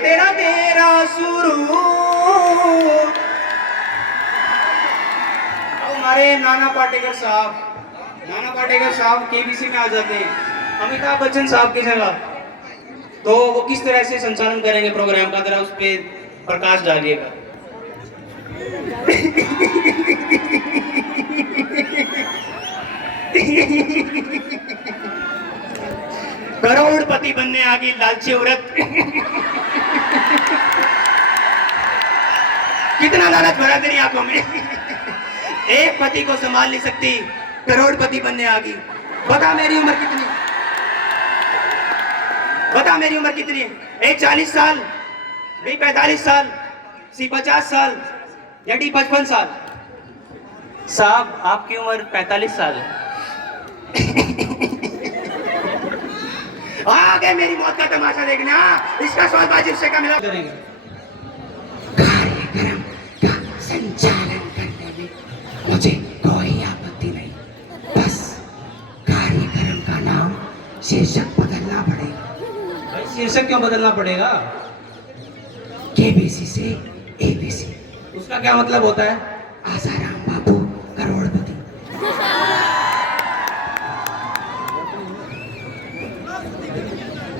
तेरा तेरा शुरू। हमारे नाना पाटेकर साहब केबीसी में आ जाते हैं अमिताभ बच्चन साहब की जगह, तो वो किस तरह से संचालन करेंगे प्रोग्राम का, जरा उस पर प्रकाश डालिएगा। करोड़पति बनने आ गई लालची औरत। कितना लालच भरा तेरी आंखों में। एक पति को संभाल नहीं सकती, करोड़पति बनने आ गई। बता मेरी उम्र कितनी, बता मेरी उम्र कितनी है? एक 40 साल, बी 45 साल, सी 50 साल, या डी 55 साल? साहब आपकी उम्र 45 साल है। आगे मेरी मौत का तमाशा देखना, इसका सौदेबाजी से का मिला करेंगे। कार्यक्रम का संचालन करने में मुझे कोई आपत्ति नहीं, बस कार्यक्रम का नाम शीर्षक बदलना पड़ेगा। भाई शीर्षक क्यों बदलना पड़ेगा? केबीसी से एबीसी। उसका क्या मतलब होता है? आसाराम बाबू करोड़पति।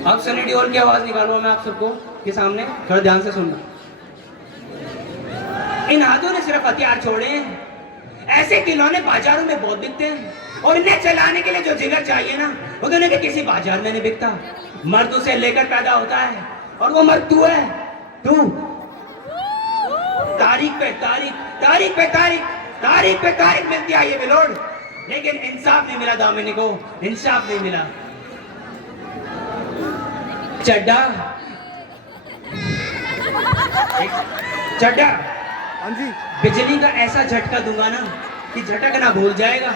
अब सनी देओल की आवाज निकालूंगा मैं आप सबको के सामने, थोड़ा ध्यान से सुनना। इन हाथों ने सिर्फ हथियार छोड़े हैं, ऐसे खिलौने बाजारों में बहुत बिकते हैं, और इन्हें चलाने के लिए जो जिगर चाहिए ना, वो दोनों के किसी बाजार में नहीं बिकता। मर्द उसे लेकर पैदा होता है, और वो मर्द तू है, तू। तारीख पे तारीख, तारीख पे तारीख, तारीख पे तारीख मिलती है ये बिलोड, लेकिन इंसाफ नहीं मिला दामिनी को, इंसाफ नहीं मिला। चड्डा चड्डा, हाँ जी, बिजली का ऐसा झटका दूंगा ना कि झटकना भूल जाएगा।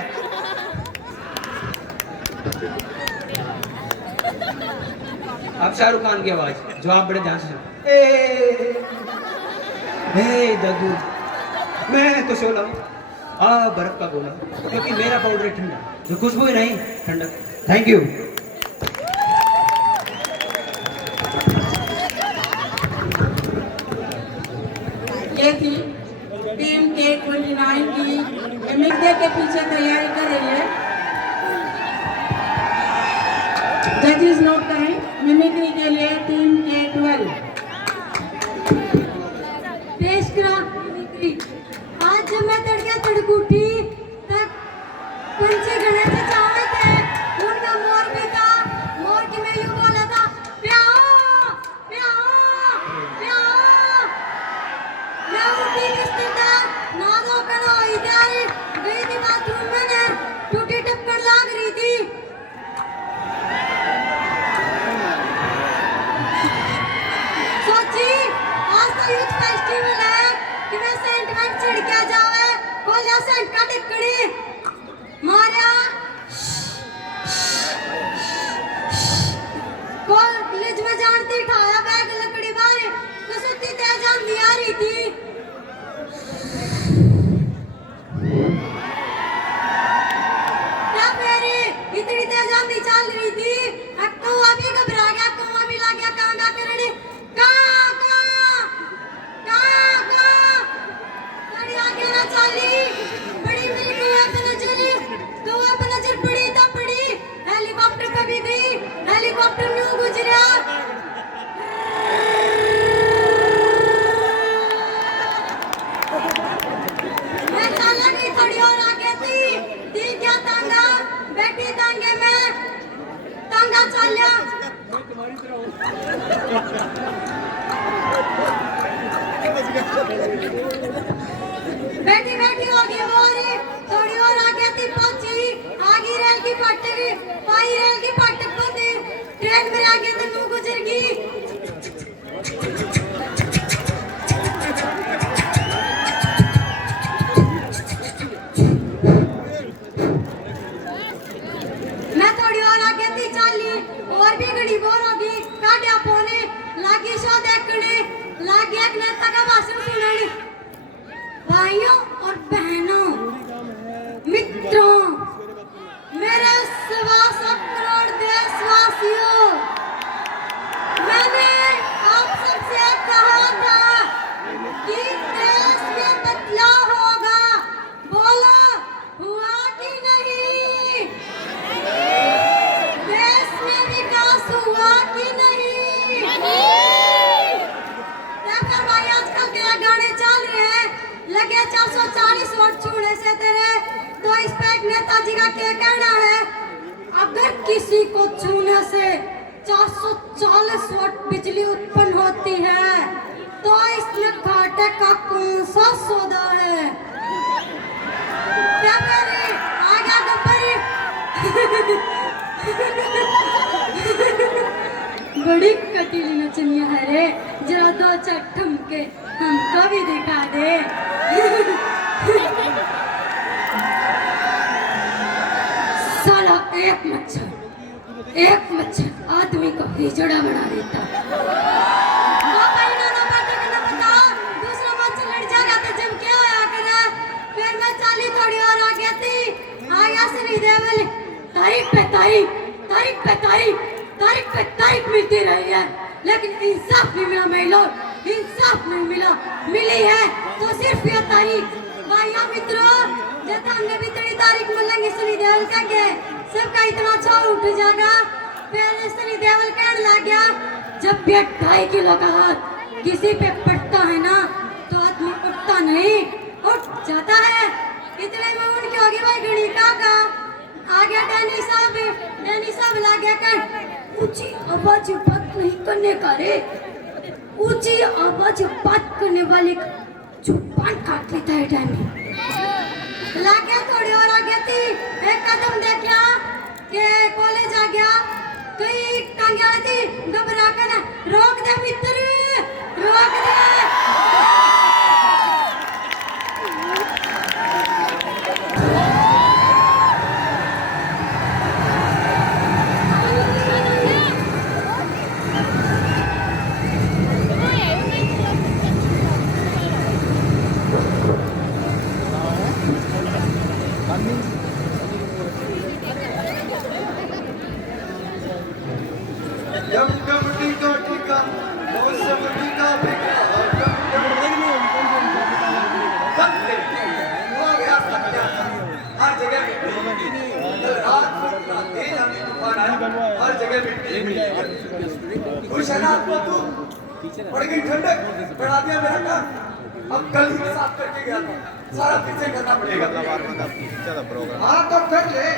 अब शाहरुख खान की आवाज, जो आप बड़े ध्यान से सुनो। दगू, मैं तो शोला बर्फ का गोला, क्योंकि मेरा पाउडर ठंडा, जो खुशबू ही नहीं ठंडा। Thank you. ये थी टीम K29 की मिमिक्री के पीछे तैयारी कर रही है। जजेस नोट करें, मिमिक्री के लिए टीम K12 पेश करा मिमिक्री। आज जब मैं तड़के तड़कूठी तक पंछी गणे से चावे थे, उनका मोर भी था। मोर की मैं यूं बोला था, प्याओ प्याओ प्याओ। मैं उठी बिस्तर ना दो करो इधर गई थी बाथरूम में ने टूटी टक्कर लाग रही थी। सोची आज तो यूथ फेस्टिवल है कि मैं सेंट वेंट छिड़ के जावे, कोलिया सेंट का टिकड़ी मारिया कॉलेज में जानती ठाया बैग लकड़ी बारे तो सुती तेज आंधी आ रही थी। क्या मेरी इतनी तेज आंधी चल रही थी, कौवा भी घबरा गया, कौवा भी लग गया कांदा करने। कां कां कां कां गाड़ी आगे ना चली, बड़ी मिल गई है नजर, तो अब नजर पड़ी तो पड़ी, हेलीकॉप्टर पे भी गई, हेलीकॉप्टर में गुजरा। मैं चला नहीं, थोड़ी और आगे थी क्या तांगा बैठी तांगे में, तांगा चलिया। बैठी बैठी होगी वो रे, थोड़ी और आगे थी पहुंची, आगे रेल की पटरी पाई, रेल की पटक पर ट्रेन में आगे तक वो गुजर गई। मैं थोड़ी और आगे थी चाली, और भी घड़ी बोर होगी, काटिया पोने लागी शो देखने, लागी एक नेता का भाषण सुनने। भाइयों और बहनों, मित्रों, मेरे 1.25 करोड़ देशवासियों, मैंने आप सबसे लगे 440 वोट छूने से तेरे, तो इस पे एक नेताजी का क्या कहना है? अगर किसी को छूने से 440 वोट बिजली उत्पन्न होती है तो इसमें घाटे का कौन सा सौदा है? क्या मेरी आ गया गब्बरी? बड़ी कटीली नचनिया है रे, जरा दो चार ठुमके हमको भी दिखा दे। साला एक मच्छर आदमी को हिजड़ा बना देता। दूसरा मच्छर लड़ जाएगा तो जब क्या होया करे? फिर मैं चाली थोड़ी और आ गया थी, आ गया सनी देवल, तारीख पे तारीख मिलती रही है, लेकिन इंसाफ नहीं मिला मेरे लोग, इंसाफ नहीं मिला। मिली है तो सिर्फ ये तारीख। भाइयों मित्रों, जब हमने भी तेरी तारीख मिलेंगे सनी देवल का के सबका इतना छाव उठ जाएगा। फिर सनी देवल कहने लग गया, जब भी 2.5 किलो का हाथ किसी पे पड़ता है ना तो आदमी उठता नहीं, उठ जाता है। इतने में उनकी होगी भाई गणिका का आ गया डैनी साहब ला गया कर ऊंची आवाज बात नहीं करने का रे, ऊंची आवाज बात करने वाले का जुबान काट लेता है डैनी। ला गया थोड़ी और आ गया थी, एक कदम देखा के कॉलेज आ गया, कई टांगे आ थी, घबरा कर रोक दे मित्र, रोक दे। हर जगह खुश है ना आपको? तू पड़ गई ठंडक, बढ़ा दिया मेरा काम। अब कल ही साफ करके गया था, सारा फिर से करना पड़ेगा। हाँ तो कर ले,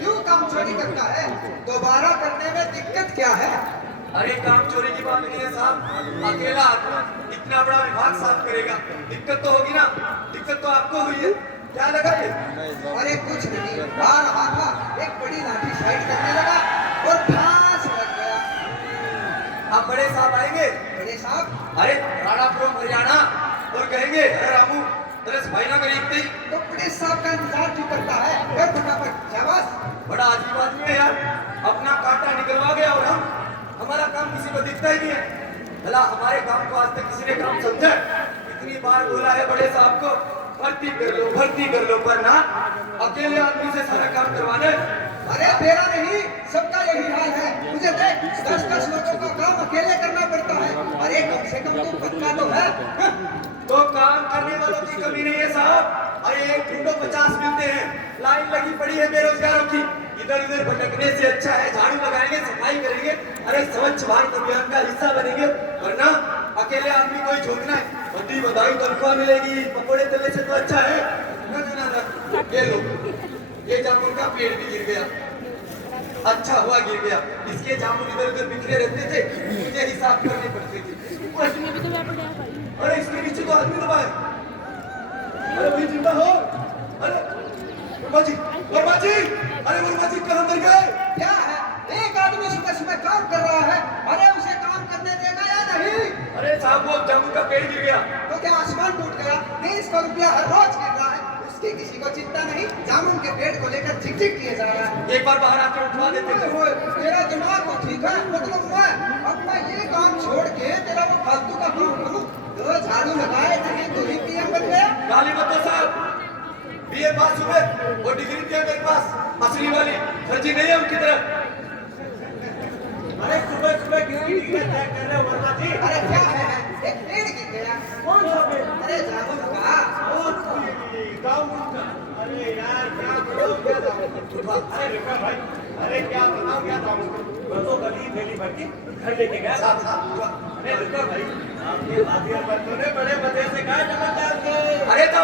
क्यों काम चोरी करता है? दोबारा करने में दिक्कत क्या है? अरे काम चोरी की बात नहीं है साहब, अकेला आदमी इतना बड़ा विभाग साफ करेगा, दिक्कत तो होगी ना। दिक्कत तो आपको हुई है, क्या लगा ये? अरे कुछ नहीं, आ रहा था, एक बड़ी लाठी साइड करने लगा और फांस लग गया। अब बड़े साहब आएंगे, बड़े साहब, अरे राणा फ्रॉम हरियाणा, और कहेंगे अरे रामू तेरे सफाई ना करी इतनी। तो बड़े साहब का इंतजार क्यों करता है? फिर फटाफट शाबाश। बड़ा अजीब आदमी है यार, अपना कांटा निकलवा गया और हमारा काम किसी को दिखता ही नहीं है। भला हमारे काम को आज तक किसी ने काम समझा? इतनी बार बोला है बड़े साहब को भर्ती कर लो, पर ना अकेले आदमी से सारा काम करवाने। अरे मेरा नहीं, सबका यही हाल है। मुझे देख, 10 लोगों का काम अकेले करना पड़ता है। अरे कम से कम तो पक्का तो है। तो काम करने वालों की कमी नहीं है साहब। अरे एक ढूंढो 50 मिलते हैं, लाइन लगी पड़ी है बेरोजगारों की। इधर उधर भटकने से अच्छा है झाड़ू लगाएंगे, सफाई करेंगे, अरे स्वच्छ भारत अभियान का हिस्सा बनेंगे। वरना अकेले आदमी को ही झोंकना है, बंदी बधाई तनख्वाह मिलेगी, पकौड़े तलने से तो अच्छा है। ना ये लो, ये जामुन का पेड़ भी गिर गया, अच्छा हुआ गिर गया। इसके जामुन इधर उधर बिखरे रहते थे, मुझे ही साफ करने पड़ते थे। अरे इसके नीचे तो आदमी दबा है। अरे भाई जिंदा हो? अरे वर्मा जी, अरे वर्मा जी कहाँ मर गए? क्या है? एक आदमी सुबह काम कर रहा है, अरे उसे काम करने देगा या नहीं? अरे साहब वो जामुन का पेड़ गिर गया। तो क्या आसमान टूट गया? 100 रुपया हर रोज गिर रहा है, उसकी किसी को चिंता नहीं। जामुन के पेड़ को लेकर झिक किए जा रहा है। एक बार बाहर आके उठवा देते थे। तेरा दिमाग तो ठीक है, मतलब मैं अपना ये काम छोड़ के तेरा वो फालतू का काम करूं? तो झाड़ू लगाए थे तो ही पीएम बन गया। गाली मत दो साहब, बीए पास हुए और डिग्री थी मेरे पास, असली वाली, फर्जी नहीं है उनकी तरह। अरे सुबह डिग्री चेक कर रहे हो वर्मा जी? अरे क्या है? एक पेड़ गिर गया। कौन सा पेड़? अरे जामुन का। अरे यार क्या बताओ, क्या अरे रुका भाई, अरे क्या बताओ, क्या मैं तो गली थैली भर के घर लेके गया। अरे रुका भाई, आपके बड़े मजे से कहा चमत्कार। अरे तो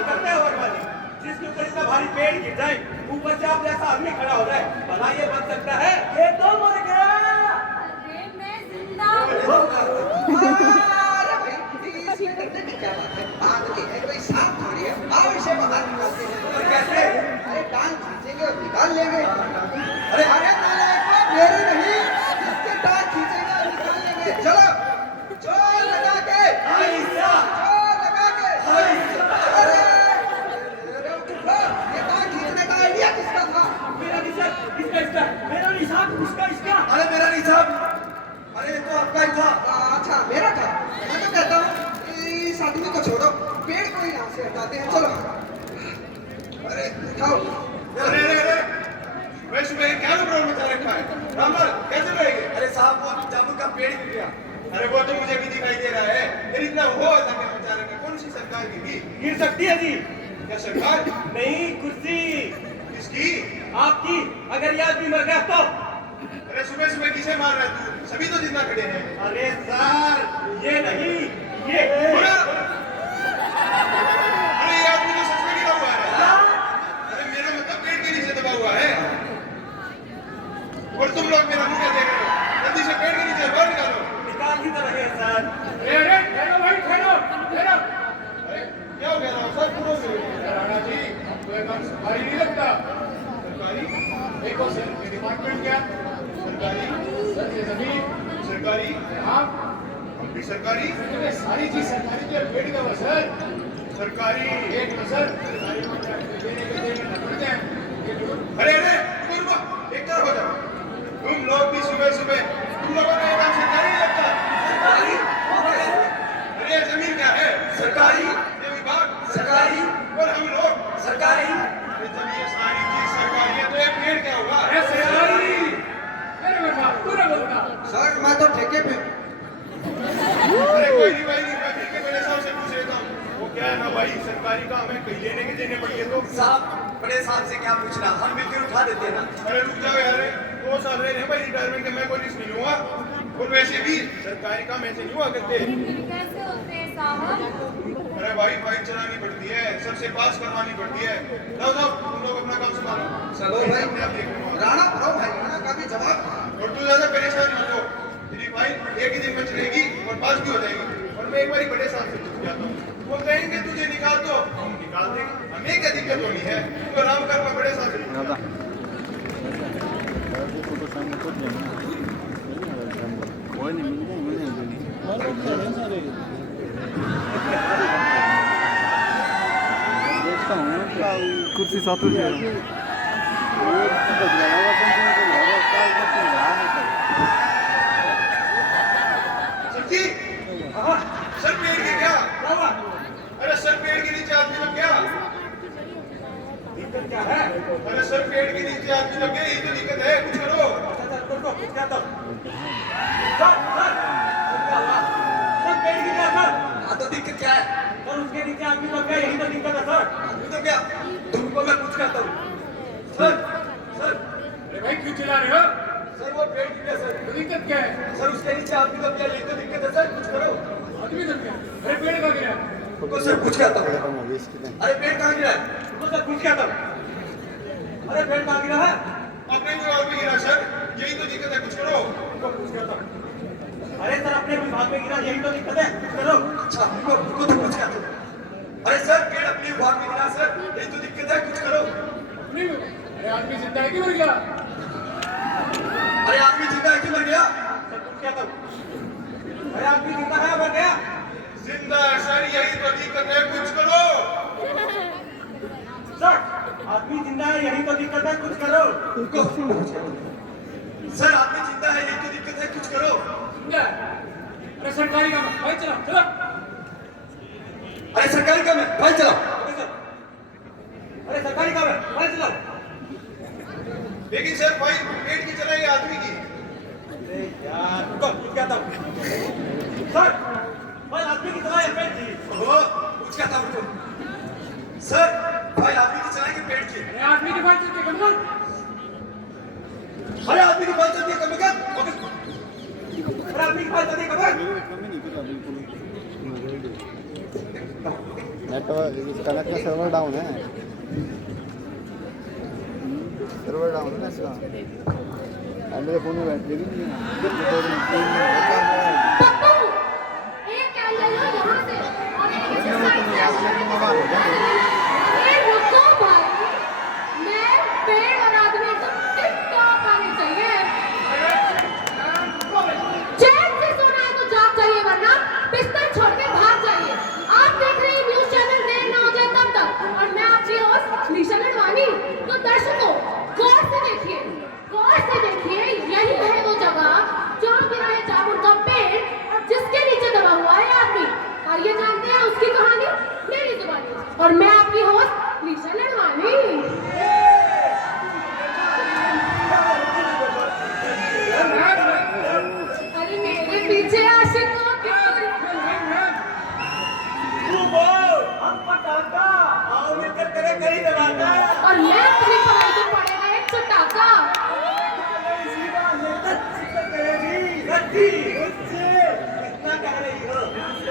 कमाल करते हो बर्बादी, जिसके ऊपर इतना भारी पेड़ गिर जाए, ऊपर से आप जैसा आदमी खड़ा हो जाए, भला ये बन सकता है? ये तो मर गया। अरे मैं जिंदा हूँ। अरे भाई इसमें डरने की क्या बात है? आदमी है कोई सांप थोड़ी है। आओ इसे बाहर निकालते हैं। और कैसे? अरे टांग खींचेंगे और निकाल लेंगे। अरे नालायक को मेरी नहीं, जिसकी टांग खींचेगा और निकाल लेंगे। चलो जोर लगा के, आइसा, जोर लगा के। आइसा। अरे उठो, ये टांग खींचने का आइडिया किसका था? मेरा निशान, इसका, मेरा निशान, इसका। अरे मेरा नहीं साहब, अरे ये तो आपका ही था। अच्छा मेरा था। मैं तो कहता हूँ इस आदमी को छोड़ो, पेड़ को ही यहाँ से हटाते हैं। चलो अरे उठाओ। अरे अरे अरे, वैसे में क्या प्रॉब्लम मचा रखा है? रामलाल कैसे रहेंगे? अरे साहब वो जामुन का पेड़ गिर गया। अरे वो तो मुझे भी दिखाई दे रहा है, फिर इतना हो था क्या मचा रखा? कौन सी सरकार गिरी? गिर सकती है जी। क्या सरकार? नहीं, कुर्सी। किसकी? आपकी। अगर ये आदमी मर गया तो? अरे सुबह सुबह किसे मार रहा है तू? सभी तो जिंदा खड़े हैं। अरे सर, ये नहीं, ये अरे ये आदमी तो सच में गिरा हुआ है। अरे मेरा मतलब पेड़ के नीचे दबा हुआ है। और तुम लोग मेरा मुंह क्या देख रहे हो? जल्दी से पेड़ के नीचे बाहर निकालो। निकाल की तरह है सर। अरे ठहरो भाई, ठहरो ठहरो। अरे क्या हो गया राव सर? पूरा राणा जी, आपको ये काम सरकारी नहीं लगता? सरकारी? देखो सर, ये डिपार्टमेंट क्या? सरकारी। सर ये जमीन सरकारी। आप हम भी सरकारी। सारी चीज सरकारी की पेड़ का सर। सरकारी एक सर सरकारी अरे अरे रुको, एक तरफ हो जाओ। तुम लोग भी सुबह सुबह, तुम लोगों का ये काम सरकारी नहीं लगता? सरकारी? अरे ये जमीन क्या है? सरकारी। ये विभाग सरकारी। और हम लोग सरकारी। जब ये सारी चीज सरकारी है तो ये पेड़ क्या होगा? अरे सरकारी। अरे बेटा पूरा बोलता। सर मैं तो ठेके पे। अरे कोई नहीं भाई, मैं ठीक है, मेरे साहब से पूछ लेता हूँ। वो क्या है ना भाई, सरकारी काम है, कहीं लेने के देने पड़िए तो। साहब बड़े साहब से क्या पूछना, हम मिलकर उठा देते हैं ना। अरे रुक जाओ यार, 2 साल रहे हैं भाई रिटायरमेंट के, मैं कोई रिस्क नहीं लूंगा। और वैसे भी सरकारी काम ऐसे नहीं हुआ करते। कैसे होते हैं साहब? अरे भाई फाइल चलानी पड़ती है, सबसे पास करवानी पड़ती है। जाओ जाओ, तुम लोग अपना काम संभालो। चलो भाई, अपने आप देख लो। राणा भरो भाई, राणा का भी जवाब। और तू ज्यादा परेशान मत हो, तेरी फाइल एक ही दिन में चलेगी और पास भी हो जाएगी। और मैं एक बार बड़े साहब से पूछ जाता हूँ, वो कहेंगे तुझे निकाल दो, हम निकाल देंगे, हमें क्या दिक्कत होनी है? तू आराम कर, मैं बड़े साहब से पूछता हूँ। कुर्सी साथ सच्ची? सर पेड़ के क्या? अरे सर पेड़ के नीचे आदमी लग गया। दिक्कत क्या है? अरे सर पेड़ के नीचे आदमी लग गया, यही तो दिक्कत है, कुछ करो। क्या तब? सर पेड़ की क्या सर? हाँ तो दिक्कत क्या है? सर उसके नीचे आदमी लग गया, यही तो दिक्कत है सर। तो क्या, तुमको मैं कुछ कहता हूँ। सर सर अरे भाई क्यों चिल्ला रहे हो? सर वो पेड़ गिर गया सर। तो दिक्कत क्या है? सर उसके नीचे आदमी लग गया, यही तो दिक्कत है सर, कुछ करो। आदमी लग गया? अरे पेड़ कहाँ गिरा? तुमको सर कुछ कहता हूँ। अरे पेड़ कहाँ गिरा है? तुमको सर कुछ क्या था? अरे पेड़ कहाँ गिरा है? अपने विभाग में गिरा सर, यही तो दिक्कत है, कुछ करो। तुमको कुछ कहता हूँ। अरे सर अपने विभाग में गिरा, यही तो दिक्कत है, कुछ करो। अच्छा तुमको तो कुछ कहता हूँ। अरे सर पेड़ अपने विभाग में गिरा सर, यही तो दिक्कत है, कुछ करो। अरे आदमी जिंदा है कि मर गया? अरे आदमी जिंदा है कि मर गया? सर कुछ कहता हूँ। अरे आदमी जिंदा है मर गया? जिंदा है सर, यही तो दिक्कत है, कुछ करो। सर आदमी जिंदा है, यही तो दिक्कत है, कुछ करो। तुमको सर आदमी जिंदा है, यही तो दिक्कत है, कुछ करो। अरे सरकारी काम है, भाई चलो चलो। अरे सरकारी काम है, भाई चलाओ। अरे सरकारी काम है, भाई चलो। लेकिन सर फाइल पेट की चलाई आदमी की। अरे यार रुको, कुछ कहता हूँ। सर फाइल आदमी की चलाई पेट की। ओहो कुछ कहता हूँ रुको। सर फाइल आदमी की चलाएंगे पेड़ की। अरे आदमी की फाइल चलती है कम। अरे आदमी की फाइल चलती है कम। अरे आदमी की फाइल चलती है कम। नेटवर्क कनेक्ट का सर्वर डाउन है, सर्वर डाउन है ना इसका। मेरे फोन में बैटरी भी नहीं है। पप्पू, एक क्या ले लो यहाँ से और एक इसे साइड से अरे रुको भाई, मैं पेड़ और आदमी को टिप-टॉप आने चाहिए। चैन से सोना है तो जाग जाइए, वरना बिस्तर छोड़ के भाग जाइए। आप देख रहे हैं न्यूज़ चैनल, देर ना हो जाए तब तक, और मैं आपकी होस्ट निशा नडवानी। तो दर्शकों, गौर से देखिए, यही है वो जगह जहाँ गिरा है जामुन का पेड़ और जिसके नीचे दबा हुआ है आदमी। और ये जानते हैं उसकी कहानी मेरी जुबानी, और मैं आपकी होस्ट निशा नडवानी। अरे मेरे पीछे आशिकों के आओ मिलकर करे करी धमाका। और मैं अपनी पढ़ाई को पड़ेगा एक चटाका। कितना कह रही हो?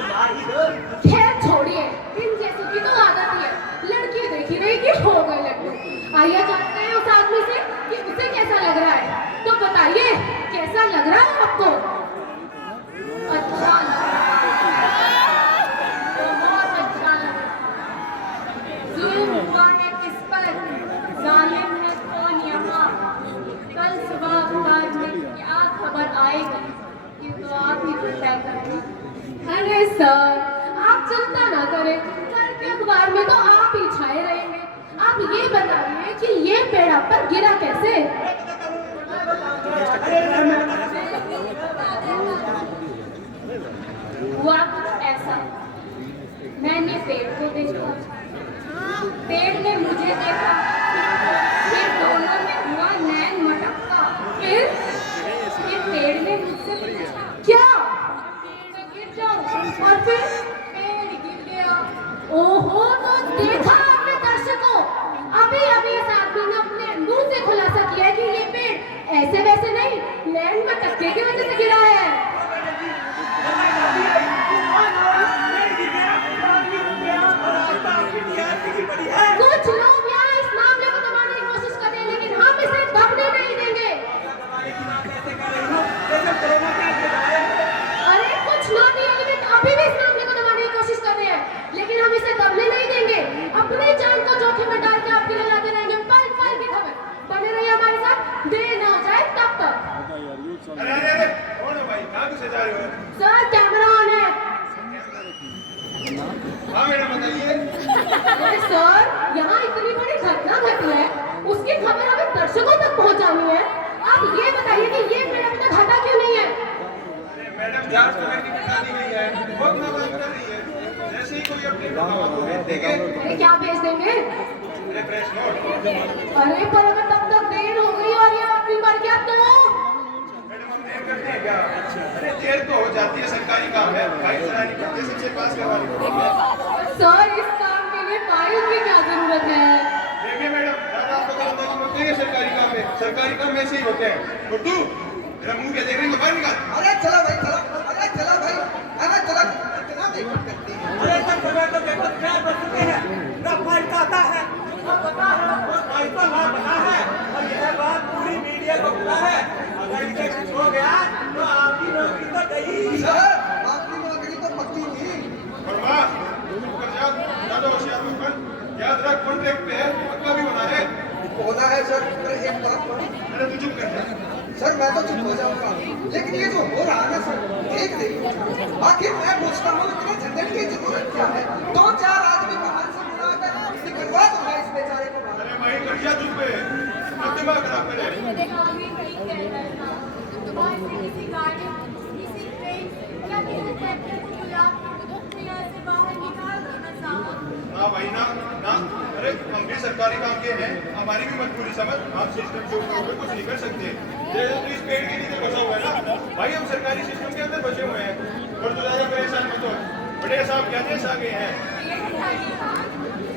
भाई हो। खैर छोड़िए, इन जैसों की तो आदत ही है, लड़की देखी नहीं कि हो गए लड्डू। आइए जानते हैं उस आदमी से कि उसे कैसा लग रहा है। तो बताइए, कैसा लग रहा है आपको? अच्छा लग रहा है, बहुत अच्छा लग रहा है। ज़ुल्म हुआ है किस पर, जालिम है कौन यहाँ? कल सुबह अखबार में क्या खबर आएगी, ये तो आप ही तय करें। अरे सर, आप चिंता ना करें, कल के अखबार में तो आप ही छाए रहेंगे। आप ये बताइए कि ये पेड़ आप पर गिरा कैसे? हुआ कुछ ऐसा, मैंने पेड़ को देखा, पेड़ ने मुझे देखा, फिर दोनों में हुआ नैन मटक्का। फिर पेड़ ने मुझसे पूछा क्या, मैं गिर जाऊं? और फिर पेड़ गिर गया। ओहो, तो देखा आपने दर्शकों, अभी अभी इस आदमी ने अपने मुंह से खुलासा किया है कि ये पेड़ ऐसे वैसे नहीं, नैन मटक्के की वजह से गिरा है। कुछ लोग यहाँ इस मामले को दबाने की कोशिश कर रहे हैं, लेकिन हम इसे दबने नहीं देंगे। अरे कुछ लोग ये लेकिन अभी भी इस मामले को दबाने की कोशिश कर रहे हैं, लेकिन हम इसे दबने नहीं देंगे। अपनी जान को जोखिम में डाल के आपके लिए लाते रहेंगे पल पल की खबर। बने रहिए हमारे साथ, देर ना हो जाए तब तक। अरे कौन है भाई? कहाँ घुसे जा रहे हो? सर कैमरा ऑन है। हाँ मैडम बताइए। अरे सर, यहाँ इतनी बड़ी घटना घटी है, उसकी खबर हमें दर्शकों तक पहुँचानी है। आप ये बताइए कि ये पेड़ अभी तक हटा क्यों नहीं है? अरे मैडम, जांच कमेटी बता दी गई है, बहुत नाबाद कर रही है। जैसे ही कोई अपनी बात को भेज देंगे। अरे क्या भेज देंगे? अरे प्रेस नोट। अरे पर अगर तब तक देर हो गई और ये आदमी मर गया तो? मैडम हम देर करते हैं क्या? अरे देर तो हो जाती है, सरकारी काम है, फाइल चलानी पड़ती है, सबसे पास करवानी पड़ती है। सर, इस काम के लिए फाइल की क्या जरूरत है? देखिए मैडम, ज़्यादा आपको गलत होते हैं सरकारी काम में, सरकारी काम ऐसे ही होते हैं। और तू मेरा मुंह क्या देख रही है? बाहर निकाल। अरे चलो भाई चलो, अरे चलो भाई, अरे चलो, कितना मेहनत करते हैं। अरे सब समय तो बेहतर क्या कर चुके हैं, ना फाइल आता है, ना पता है, और फाइल तो ना बना है, और यह बात पूरी मीडिया को पता है। अगर इनका कुछ हो गया तो आपकी नौकरी तो गई। सर, आपकी नौकरी तो पक्की थी। और वाह, ज्यादा होशियार मत बन, याद रख कॉन्ट्रैक्ट पे है, पक्का भी होना है। होना है सर, पर एक बात करो। अरे तू चुप कर जा। सर मैं तो चुप हो जाऊंगा, लेकिन ये जो हो रहा है ना सर, देख रही आखिर मैं पूछता हूँ इतने झंझट की जरूरत क्या है? 2-4 आदमी बाहर से बुलाकर निकलवा दो भाई इस बेचारे को बाहर। अरे भाई कर जा चुप है, मत दिमाग खराब करे। किसी गाड़ी, किसी ट्रेन या किसी ट्रैक्टर को बुला के यहाँ से बाहर निकाल दो ना साहब। ना भाई ना ना, अरे हम भी सरकारी काम के हैं, हमारी भी मजबूरी समझ। आप सिस्टम के ऊपर कुछ नहीं कर सकते। जैसे तू इस पेड़ के नीचे फंसा हुआ है ना भाई, हम सरकारी सिस्टम के अंदर बचे हुए हैं। और तू ज्यादा परेशान मत हो, बड़े साहब क्या देश आ गए हैं।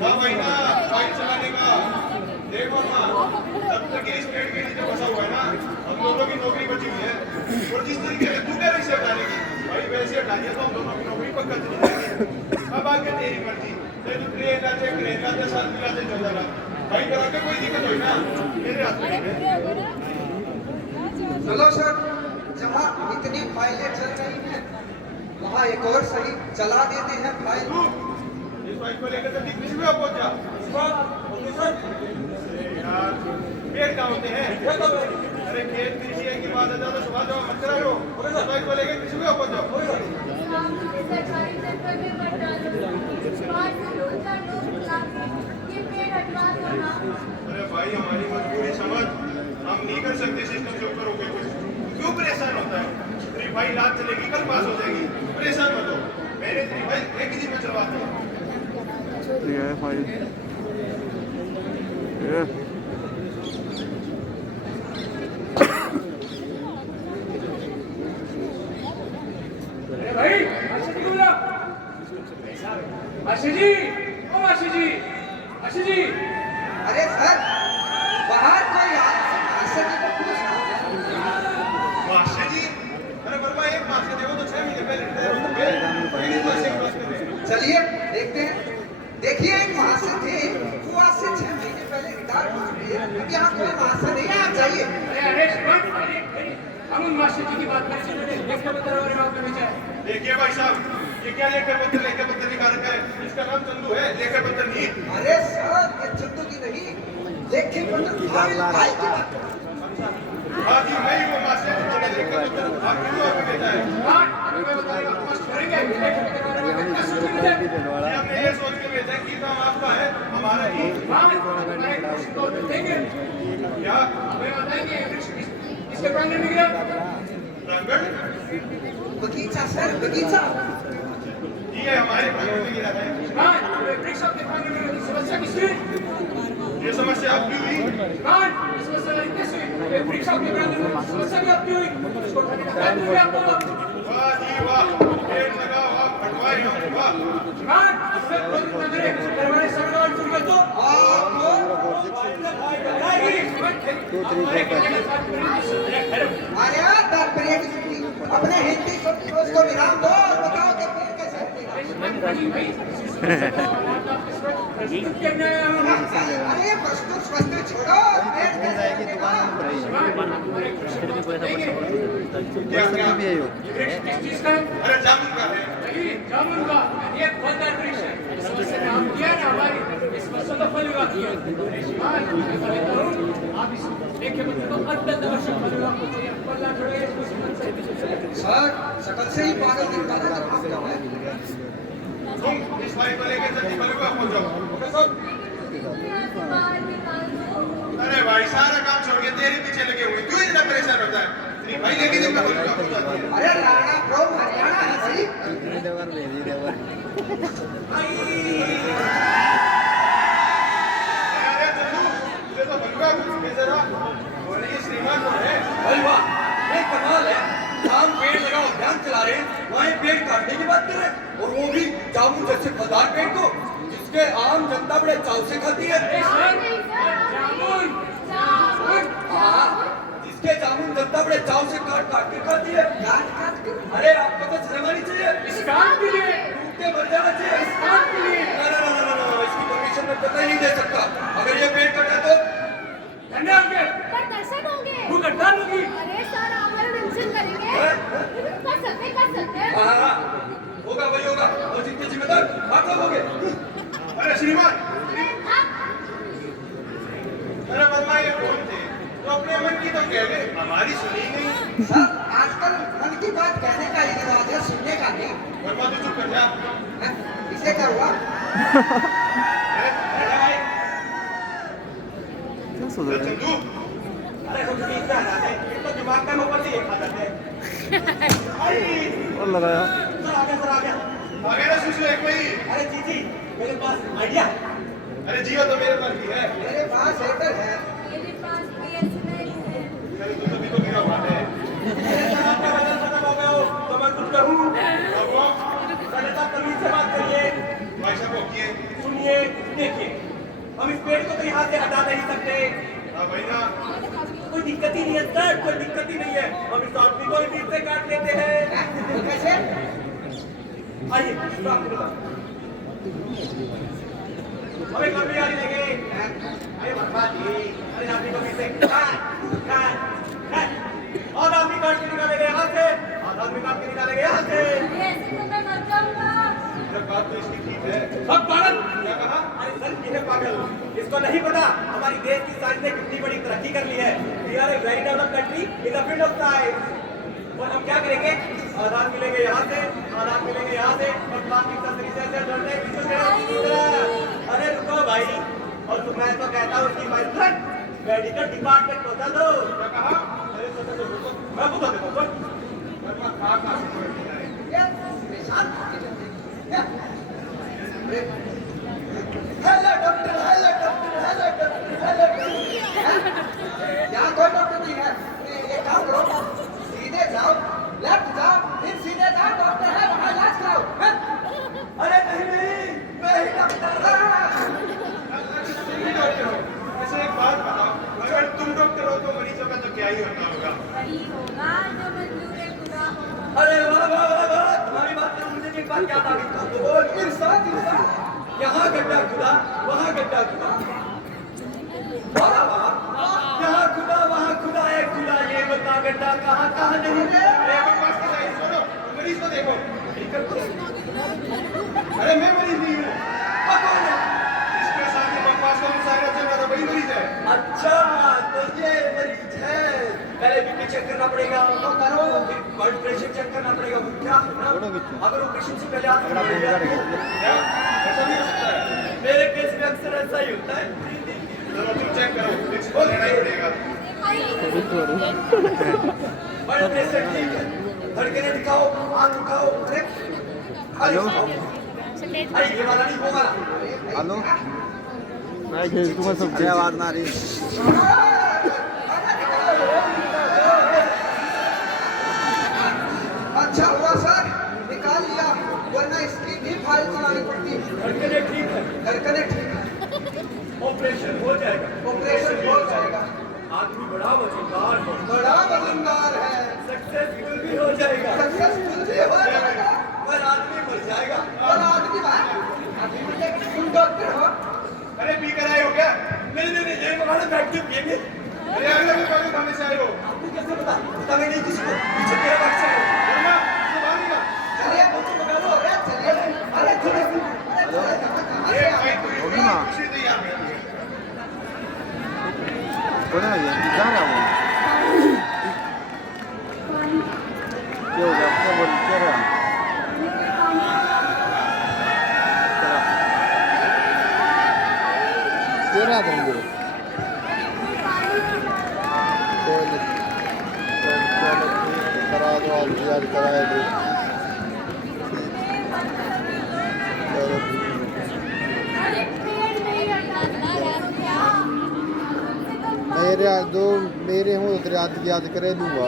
ना भाई ना, फाइल चलाने का देखो ना, तब तक इस पेड़ के नीचे फंसा हुआ है ना, हम दोनों की नौकरी बची हुई है। और जिस तरीके से तू कह रही है हटाने की, भाई वैसे हटा दिया तो हम दोनों की नौकरी पक्का चली जाएगी। अब आगे तेरी मर्जी ते तू ट्रेन का साथ मिला से चल रहा भाई करा के कोई दिक्कत होई ना मेरे हाथ में चलो सर, जहाँ इतनी फाइलें चल रही हैं वहाँ एक और सही चला देते हैं फाइल। तू इस बाइक को लेकर जल्दी किसी भी पहुंच जा यार पेड़ कहाँ होते हैं अरे खेत कृषि है की बात है तो सुबह जाओ मत करो इस बाइक को लेकर किसी भी पहुंच जाओ अरे भाई हमारी मजबूरी समझ हम नहीं कर सकते सिस्टम के ऊपर होके कुछ क्यों परेशान होता है तेरी भाई लात चलेगी कल पास हो जाएगी परेशान मत हो मैंने तेरी भाई एक ही दिन में चलवा दी ये है फाइल ये अरे भाई आशी जी बोला आशी जी ओ आशी जी अरे सर, बाहर कोई आशा जी को पूछना। मास्टर जी अरे वर्मा एक मास के देखो तो 6 महीने पहले रिटायर हो गए मेरी बात से बात कर रहे हैं चलिए देखते हैं। देखिए एक महाशय थे, वो आज से 6 महीने पहले रिटायर हो चुके हैं। अब यहाँ कोई महाशय नहीं है, आप जाइए। अरे हम उन मास्टर जी की बात कर रहे थे लेखा पत्र और बात में विचार देखिए भाई साहब ये क्या लेखा पत्र लिखा रखा है इसका नाम चंदू है लेखा पत्र नहीं अरे सर, ये चंदू की नहीं, लेखे पत्र फाइल फाइल की बात कर। हाँ जी मैं ही वो मास्टर जी चले लेखा पत्र आप क्यों आगे देता है हां मैं बताऊंगा मस्त करेंगे लेखा पत्र और बात में सोच के विचार ये हमने ये सोच के भेजा कि काम आपका है हमारा नहीं हां हमारे को देंगे क्या हमें बताएंगे इसके प्रांगण में गया प्रांगण बगीचा सर, बगीचा। ये हमारे प्रांगण में गिरा है हां वृक्ष के प्रांगण में समस्या किसकी ये समस्या आप क्यों हुई हां इस समस्या कैसे वृक्ष के प्रांगण में समस्या भी आपकी हुई इसको उठाने का दायित्व भी आपको वाह जी वाह पेड़ लगाओ आप हटवाए हम वाह हां इससे कोई ना करे दरबार सड़क और चुर तो अरे यार, दर ब्रेक छुट्टी। अपने हिंदी सोच को विराम दो और बताओ कि पेड़ कैसे हटेगा। अरे ये प्रस्तुत छोड़ो, पेड़ कैसे हटेगा। क्या क्या भी है यो अरे जामुन का है जामुन का ये फलदार वृक्ष है समस्या में हम किया ना हमारी इस समस्या का फल विभाग किया आप इस लेखे पत्र को अत्यंत आवश्यक फल विभाग को चाहिए फलदार छोड़े इसको समझ से सर, शकल से ही पागल दिखता था जब आप गए। तुम इस बाइक को लेकर जल्दी बलुआ पहुंच जाओ अरे भाई सारा काम छोड़ के तेरे पीछे लगे हुए क्यों इतना परेशान होता है तेरी भाई लेके दिन में बलुआ पहुंच जाती है अरे राणा फ्रॉम हरियाणा है सही। अरे चंदू तुझे तो बलुआ पूछ जरा बोले ये श्रीमान कौन है अरे वाह, ये कमाल है। हम पेड़ लगाओ अभियान चला रहे हैं, वहाँ ये पेड़ काटने की बात कर रहे हैं, और वो भी जामुन जैसे फलदार पेड़ को, जिसके आम जनता बड़े चाव से खाती है। जामुन हाँ, जिसके जामुन जनता बड़े चाव से काट काट के खाती है। काट काट के। अरे आपको तो शर्म आनी चाहिए, इस काम के लिए डूब के मर जाना चाहिए। इस काम के लिए ना ना ना ना ना, ना, इसकी परमिशन मैं पता ही नहीं दे सकता। अगर ये पेड़ कटा तो धरने होंगे पर दर्शन होंगे भूख हड़ताल होगी अरे सर हमारा मेंशन करेंगे कर सकते हाँ हाँ, होगा वही होगा, और जितने जिम्मेदार आप लोग होंगे। अरे श्रीमान आप अरे वर्मा ये कौन थे तो अपने मन की तो कह गए हमारी सुनी नहीं सर, आजकल मन की बात कहने का ही रिवाज है, सुनने का नहीं। वर्मा तू चुप कर जा हैं? इसे क्या हुआ? क्या सोच रहे हैं चंदू अरे हम ठीक है ना, तो दिमाग का ऊपर से ये खा जाते हैं। और लगाया सर आ गया। आगे ना सुन एक वही अरे जी, मेरे पास आइडिया। अरे जियो तो मेरे पास भी है मेरे पास एयरटेल है। मेरे पास BSNL है मेरे तुम तो गिरा हुआ है अरे सर आपका बदल खत्म हो गया हो, तो मैं कुछ कहूँ? साढ़े सात तमीज से बात करिए। भाई साहब वो किए सुनिए, देखिए, हम इस पेड़ को तो यहाँ से हटा नहीं सकते। हाँ भाई ना कोई दिक्कत ही नहीं है सर, कोई दिक्कत ही नहीं है। हम इस आदमी को भी बीच से काट लेते हैं। वो कैसे? आइए अबे लंबी गाड़ी लेंगे अरे बर्बादी अरे आदमी को कैसे और आदमी काट के निकालेंगे यहाँ से और आदमी काट के निकालेंगे यहाँ से ऐसे तो मैं मर जाऊंगा। बात तो इसकी ठीक है। सब पागल क्या कहा? अरे सर ये है पागल इसको नहीं पता हमारी देश की साइंस ने कितनी बड़ी तरक्की कर ली है we are a very developed country in the field of science और हम क्या करेंगे आधार मिलेंगे यहाँ से आधार मिलेंगे यहाँ से और प्लास्टिक सर्जरी से लड़ने अरे रुको भाई और तो मैं तो कहता हूँ कि भाई मेडिकल डिपार्टमेंट पहुँचा दो क्या कहा? अरे सोचो रुको मैं बता देता हूँ वरना कहाँ से पलट जाए। ये परेशान होके चलते हैं। Hello doctor hello doctor hello doctor hello doctor यहाँ कोई डॉक्टर नहीं है एक काम करो सीधे जाओ लेफ्ट जाओ फिर सीधे जाओ डॉक्टर है वहाँ इलाज कराओ हैं? अरे नहीं मैं ही डॉक्टर तुम ही डॉक्टर हो। वैसे एक बात बताओ, अगर तुम डॉक्टर हो तो मरीजों का तो क्या ही होता होगा। वही होगा जो मंजूर है खुदा होगा। अरे वाह वाह वाह वाह तुम्हारी बात में मुझे एक बात याद आ गई बोल इरशाद इरशाद यहाँ गड्ढा खुदा वहाँ गड्ढा खुदा वाह वाह यहाँ खुदा वहाँ खुदा है खुदा ये बता गड्ढा कहाँ कहाँ नहीं है अरे बकवास की साइड छोड़ो, मरीज को देखो। अरे मैं मरीज नहीं हूँ। कौन है इसके साथ ये बकवास का मुशायरा चल रहा था, वही मरीज है। अच्छा तो ये मरीज है पहले बीपी चेक करना पड़ेगा तो करो फिर ब्लड प्रेशर चेक करना पड़ेगा वो क्या है ना अगर ऑपरेशन से पहले आप क्या? ऐसा नहीं हो सकता है। मेरे केस में अक्सर ऐसा ही होता है चलो तुम चेक करो, एक्सपोज लेना ही पड़ेगा। ब्लड प्रेशर ठीक है धड़कने दिखाओ आंख दिखाओ अरे हेलो अरे ये वाला नहीं वो वाला हेलो मैं भेज दूंगा सब। अरे आवाज ना आ रही। अच्छा हुआ सर निकाल लिया वरना इसकी भी फाइल बनानी पड़ती धड़कने ठीक है धड़कने ठीक है ऑपरेशन हो जाएगा ऑपरेशन हो जाएगा आदमी बड़ा वजनदार है बड़ा वजनदार है सक्सेसफुल भी हो जाएगा सक्सेसफुल भी हो जाएगा पर आदमी मर जाएगा और आदमी बात तुम डॉक्टर हो अरे पी कर आए हो क्या? नहीं ये वाला बैठ के पिएंगे अरे अगले भी पहले खाने से आए हो। आपको कैसे पता पता नहीं किसी को पीछे तेरा बच्चा है वरना सुबह का। चलिए मुझे बता दो अरे चलिए अरे चलिए ये भाई कोई होगी ना। खुशी नहीं आ रही है। कौन है ये? क्या है वो? क्या हो गया? क्या बोल क्या रहा? क्या रहा तुम लोग? कोई नहीं। चलो करा दो आज याद कराए दो। चलो मेरे दो मेरे हूँ तो तेरे याद करे दूंगा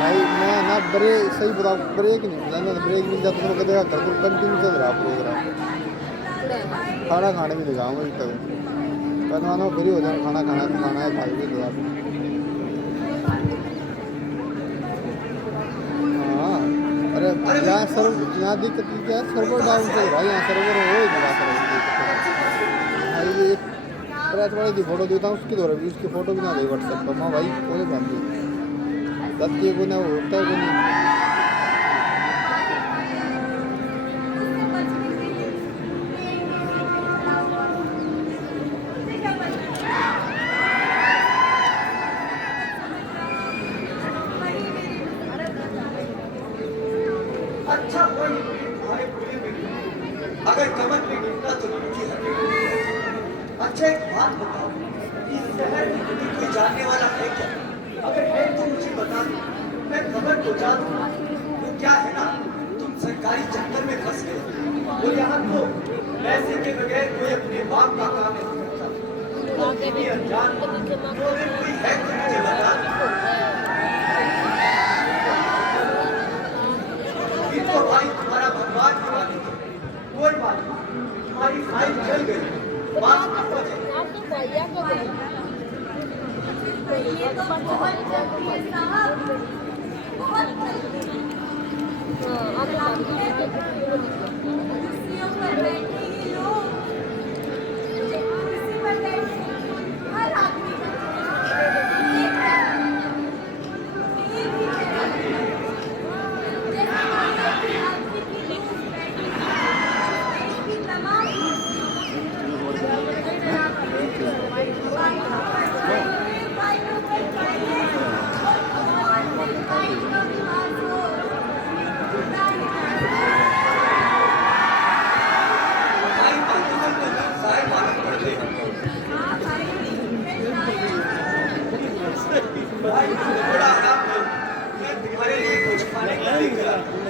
भाई। मैं ना ब्रेक सही बताऊँ ब्रेक नहीं मिला ना ब्रेक मिल जाता तो कदेगा कर दूँ कंटिन्यू चल रहा प्रोग्राम। खाना खाने भी दिखाऊंगा अभी तक बनवाना फ्री हो जाए खाना खाना है भाई भी दिला। हाँ अरे यहाँ यहाँ दिक्कत क्या है सर्वर डाउन चल रहा है यहाँ सर्वर हो ही नहीं रहा भाई। ये प्रेस वाले की फोटो देता हूँ उसकी द्वारा भी उसकी फोटो भी ना दे व्हाट्सएप पर। हाँ भाई कोई बात नहीं सत्य को ना होता है को नहीं। अच्छा कोई तुम्हारे पूरे में अगर कमर में गिरता तो नीचे हटेगा। अच्छा एक बात बताओ इस शहर में कभी कोई जानने वाला है क्या? अगर है तो मुझे बता दो मैं खबर पहुंचा दूंगा। वो क्या है ना तुम सरकारी चक्कर में फंस गए और यहाँ तो पैसे के बगैर कोई अपने बाप का काम नहीं करता। तो कितनी अनजान वो अगर कोई है तो मुझे बता दो। फिर तो भाई तुम्हारा भगवान की बात है कोई बात नहीं तुम्हारी फाइल चल गई बात मत बचे। ये तो बहुत जल्दी है साहब बहुत जल्दी। कुर्सियों पर बैठेंगे लोग, कुर्सी पर बैठे हर आदमी का एक ही तरह जैसे आदमी की लोग बैठे की तमाम भाई बातों में तो सारे मालूम पड़ते हैं। भाई थोड़ा आराम करो, मैं तुम्हारे लिए कुछ खाने का लेकर आता हूँ।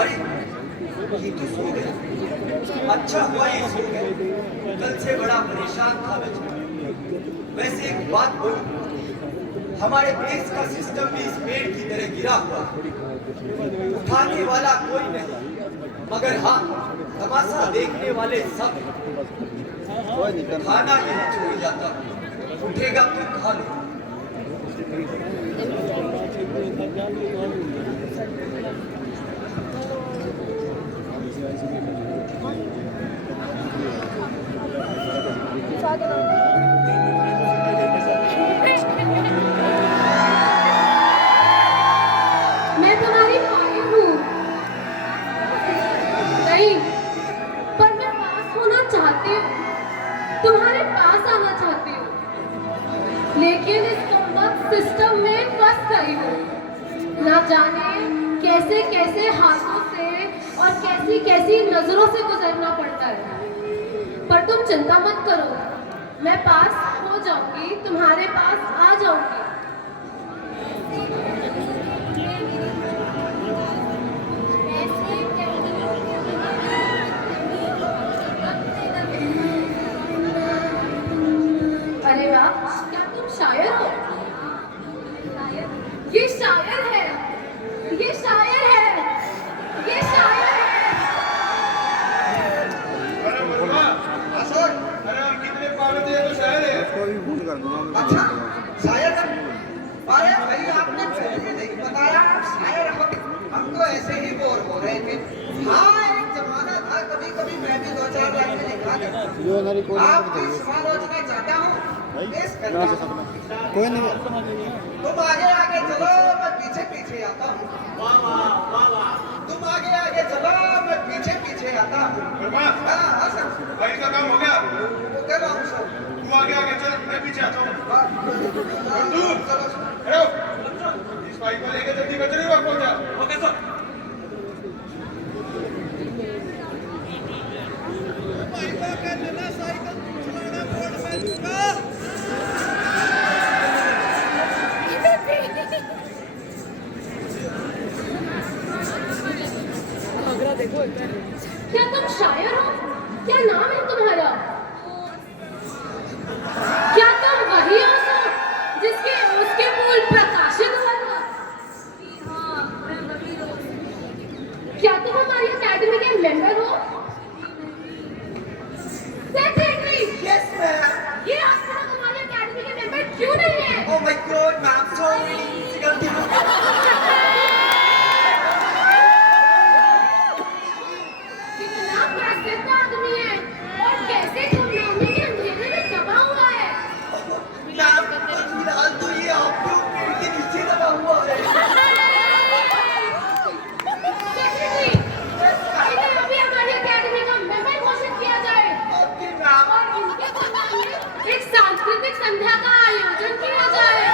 अरे ये तो सो गया। अच्छा हुआ ये सो गया, कल से बड़ा परेशान था बेचारा। वैसे एक बात बोलूं, हमारे देश का सिस्टम भी इस पेड़ की तरह गिरा हुआ है। उठाने वाला कोई नहीं, मगर हाँ तमाशा देखने वाले सब। खाना नहीं छोड़ जाता, उठेगा तो खा लो। मैं तुम्हारी भाई हूँ। नहीं, पर मैं पास होना चाहती हूँ, तुम्हारे पास आना चाहती हूँ, लेकिन इस कमबख्त सिस्टम में फंस गई हूँ। ना जाने कैसे कैसे हाथों से और कैसी कैसी नजरों से गुजरना पड़ता है। पर तुम चिंता मत करो, मैं पास हो जाऊंगी, तुम्हारे पास आ जाऊंगी। अरे वाह, क्या तुम शायर हो? ये शायर है, ये शायर है, ये शायर है। अरे मुर्गा, अरे और कितने पागल थे, ये तो शायर है। अच्छा शायर अरे भाई आपने पहले नहीं बताया आप शायर हो। हम तो ऐसे ही बोर हो रहे थे। हाँ एक जमाना था, कभी कभी मैं भी 2-4 लाइनें लिखा देता। आपकी समालोचना चाहता हूँ, पेश करता हूँ। कोई नहीं तुम आगे आगे चलो, मैं पीछे पीछे आता हूँ। तुम आगे आगे चलो, मैं पीछे पीछे आता हूँ। मुर्गा, हाँ सर, भाई का काम हो गया। वो कर रहा हूँ सर। तू आगे आगे चल, मैं पीछे आता हूँ। चलो सर। हेलो, इस बाइक को लेके जल्दी कचरे में पहुंचा। Okay sir. क्या तुम शायर हो? क्या नाम है तुम्हारा? क्या तुम वही हो जिसके उसके मूल प्रकाशित हुआ था? क्या तुम हमारी अकेडमी के मेंबर हो? Secretary, yes ma'am. ये आप लोग हमारी अकेडमी के मेंबर क्यों नहीं है? Oh my God ma'am, sorry, गलती हो गई। कितना प्रसिद्ध आदमी है और कैसे गुमनामी के अंधेरे में दबा हुआ है। मैम फिलहाल तो ये आपके पेड़ के नीचे दबा हुआ है। सेक्रेटरी, इन्हें अभी हमारी अकेडमी का मेंबर घोषित किया जाए ओके मैम। और इनके सम्मान में एक सांस्कृतिक संध्या का आयोजन किया जाए।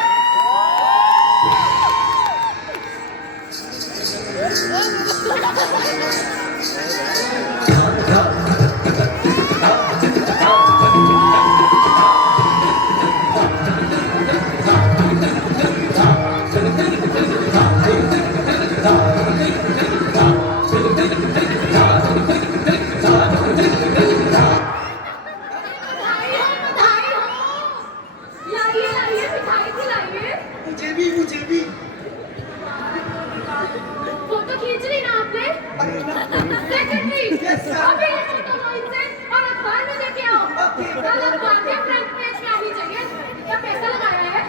बधाई हो। लाइए लाइए मिठाई खिलाइए। मुझे भी फोटो खींच ली ना आपने? सेक्रेटरी, अभी लेकर तो लो इनसे और अखबार में देके आओ। कल अखबार के फ्रंट पेज पे आनी चाहिए। क्या पैसा लगाया है?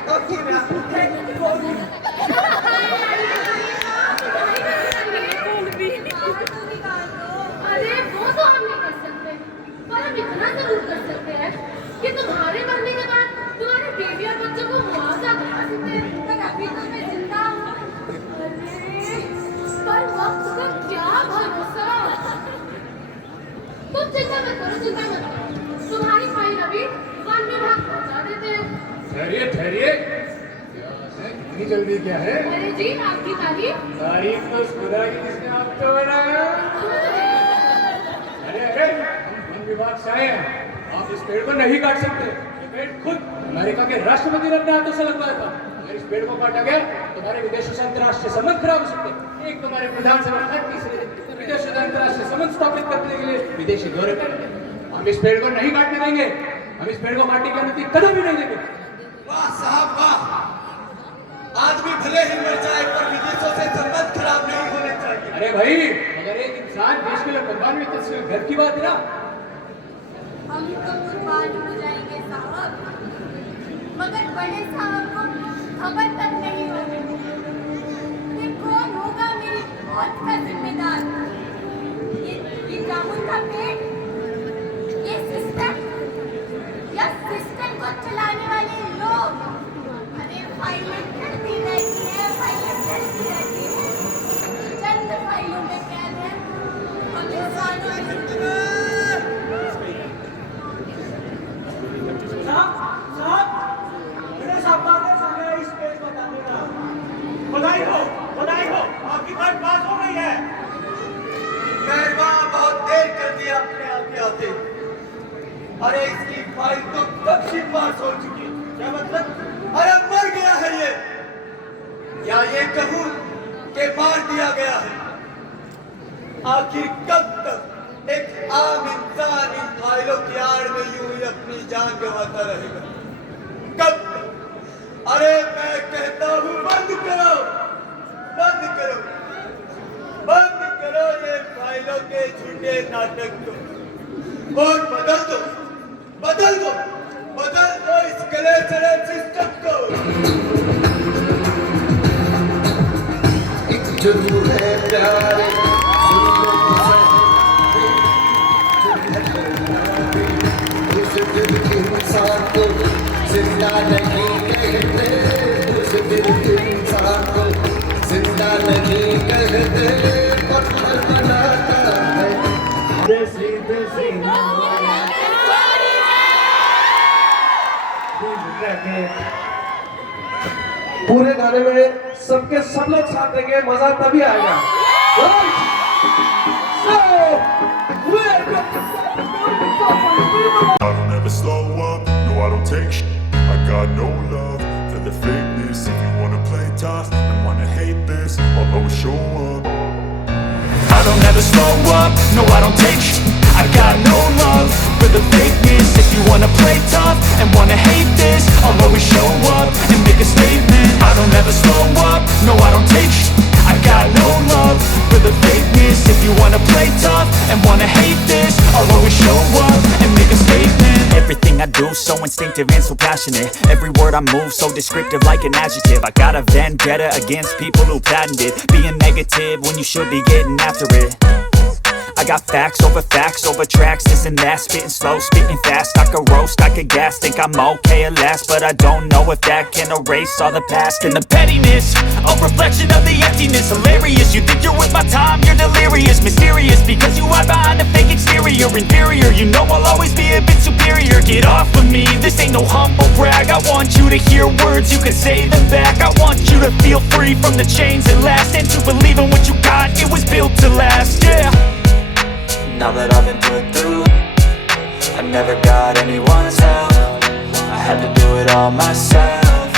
अरे वो तो हम नहीं कर सकते, पर हम इतना जरूर कर सकते हैं कि तुम्हारे मरने के बाद तुम्हारे बेबी और बच्चों को मुआवजा दिला सकते हैं। पर अभी तो मैं जिंदा हूँ। अरे पर वक्त का क्या भरोसा। तुम चिंता मत करो, चिंता मत करो। तुम्हारी फाइल अभी वन विभाग पहुंचा देते हैं। ठहरिए ठहरिए, इतनी जल्दी क्या है? अरे जी, आपकी तारीफ। तारीफ तो उस खुदा की जिसने आपको बनाया। अरे अरे, हम वन विभाग से आए हैं। आप इस पेड़ को नहीं काट सकते। ये पेड़ खुद अमेरिका के राष्ट्रपति ने अपने हाथों से लगवाया था। अगर इस पेड़ को काटा गया तो हमारे विदेशों से अंतर्राष्ट्रीय संबंध खराब हो सकते हैं। एक तुम्हारे प्रधान सभा था, तीसरे विदेशों से अंतर्राष्ट्रीय संबंध स्थापित करने के लिए विदेशी दौरे करेंगे। हम इस पेड़ को नहीं काटने देंगे। हम इस पेड़ को काटने की अनुमति कदम भी नहीं देंगे। वाह साहब वाह, आदमी भले ही मर जाए पर विदेशों से संबंध खराब नहीं होने चाहिए। अरे भाई, अगर एक इंसान देश के लिए कुर्बान हुई तो सिर्फ घर की बात है ना। हम तो कुर्बान हो जाएंगे साहब, मगर बड़े साहब को खबर तक नहीं होगी कि कौन होगा मेरी मौत का जिम्मेदार। ये जामुन का पेड़, ये सिस्टम या सिस्टम को चलाने वाले लोग। अरे फाइलें चलती रहती है, फाइलें चलती रहती है। चंद फाइलों में कैद है हम इंसानों की बधाई हो, आपकी बात पास हो गई है। मेहरबान, बहुत देर कर दिया अपने आते। अरे इसकी फाइल तो कब से पास हो चुकी। क्या मतलब? अरे मर गया है ये, या ये कहूँ कि मार दिया गया है। आखिर कब तक एक आम इंसान इन फाइलों की आड़ में यूं ही अपनी जान गंवाता रहेगा? कब तक? अरे मैं कहता हूँ बंद करो, बंद करो, बंद करो ये फाइलों के झूठे नाटक को और बदल दो, बदल दो, बदल दो इस कलेक्शन सिस्टम को। एक जरूर है प्यार उस दिल के इंसान को जिंदा नहीं कहते, उस दिल के इंसान को जिंदा नहीं कहते, पत्थर बनाता है। पूरे गाने में सबके सब लोग साथ देंगे, मजा तभी आएगा। I don't ever slow up, no I don't take shit. I got no love for the fakeness. If you wanna play tough and wanna hate this, I'll always show up. I don't ever slow up, no I don't take shit. I got no love for the fakeness. If you wanna play tough and wanna hate this, I'll always show up and make a statement. I don't ever slow up, no I don't take shit. I got no love for the fakeness. If you wanna play tough and wanna hate this, I'll always show up and make a statement. Everything I do so instinctive and so passionate. Every word I move so descriptive like an adjective. I got a vendetta against people who patented being negative when you should be getting after it. I got facts over tracks, this and that. Spitting slow, spitting fast. I could roast, I could gas. Think I'm okay at last, but I don't know if that can erase all the past. And the pettiness, a reflection of the emptiness. Hilarious, you think you're with my time, you're delirious. Mysterious, because you hide behind a fake exterior. Inferior, you know I'll always be a bit superior. Get off of me, this ain't no humble brag. I want you to hear words, you can say them back. I want you to feel free from the chains that last, and to believe in what you got, it was built to last, yeah. Now that I've been put through, I never got anyone's help. I had to do it all myself.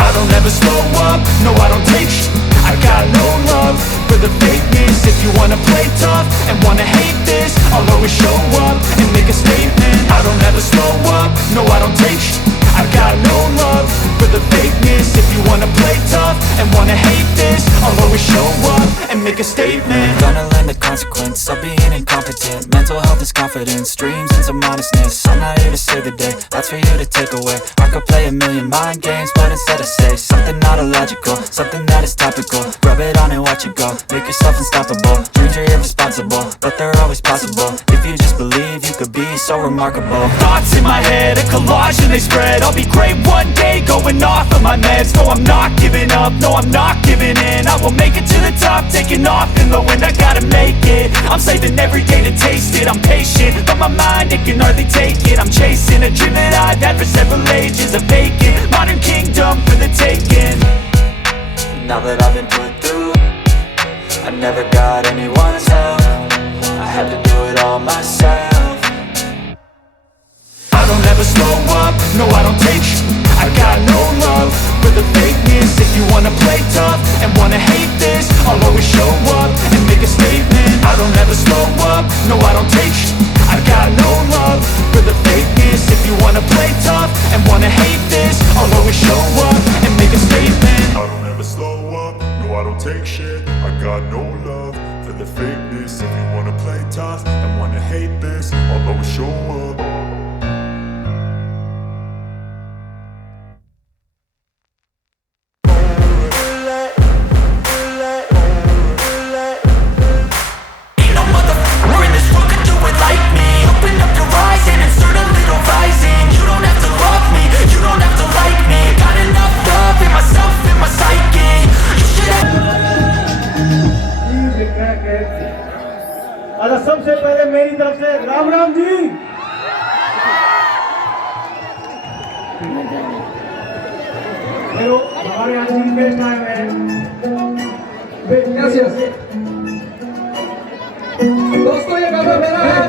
I don't ever slow up, no I don't take shit. I got no love for the fakeness. If you wanna play tough and wanna hate this, I'll always show up and make a statement. I don't ever slow up, no I don't take shit. I got no love for the fakeness. If you wanna play tough and wanna hate this, I'll always show up and make a statement. Gonna learn the consequence of being incompetent. Mental health is confidence, dreams and some honestness. I'm not here to save the day, that's for you to take away. I could play a million mind games, but instead I say something not illogical, something that is topical. Rub it on and watch it go, make yourself unstoppable. Dreams are irresponsible, but they're always possible. If you just believe, you could be so remarkable. Thoughts in my head, a collage and they spread. I'll be great one day, going off of my meds. No, I'm not giving up, no, I'm not giving in. I will make it to the top, taking off in the wind. I gotta make it, I'm saving every day to taste it. I'm patient, but my mind, it can hardly take it. I'm chasing a dream that I've had for several ages. A vacant, modern kingdom for the taking. Now that I've been put through, I never got anyone's help. I had to do it all myself. I don't ever slow up, no I don't take sh**. I got no love for the fakeness. If you wanna play tough and wanna hate this, I'll always show up and make a statement. I don't ever slow up, no I don't take sh**. I got no love for the fakeness. If you wanna play tough and wanna hate this, I'll always show up and make a statement. I don't ever slow up, no I don't take shit. I got no love for the fakeness. If you wanna play tough and wanna hate this, I'll always show up. Ain't no motherfucker in this world could do it like me. Open up your eyes and insert a little rising. You don't have to love me, you don't have to like me. Got enough love in myself, in my psyche. You should have. अच्छा, सबसे पहले मेरी तरफ से Ram Ram ji. Hello, हमारे यहाँ चीज बेचना है। दोस्तों ये गाना मेरा है।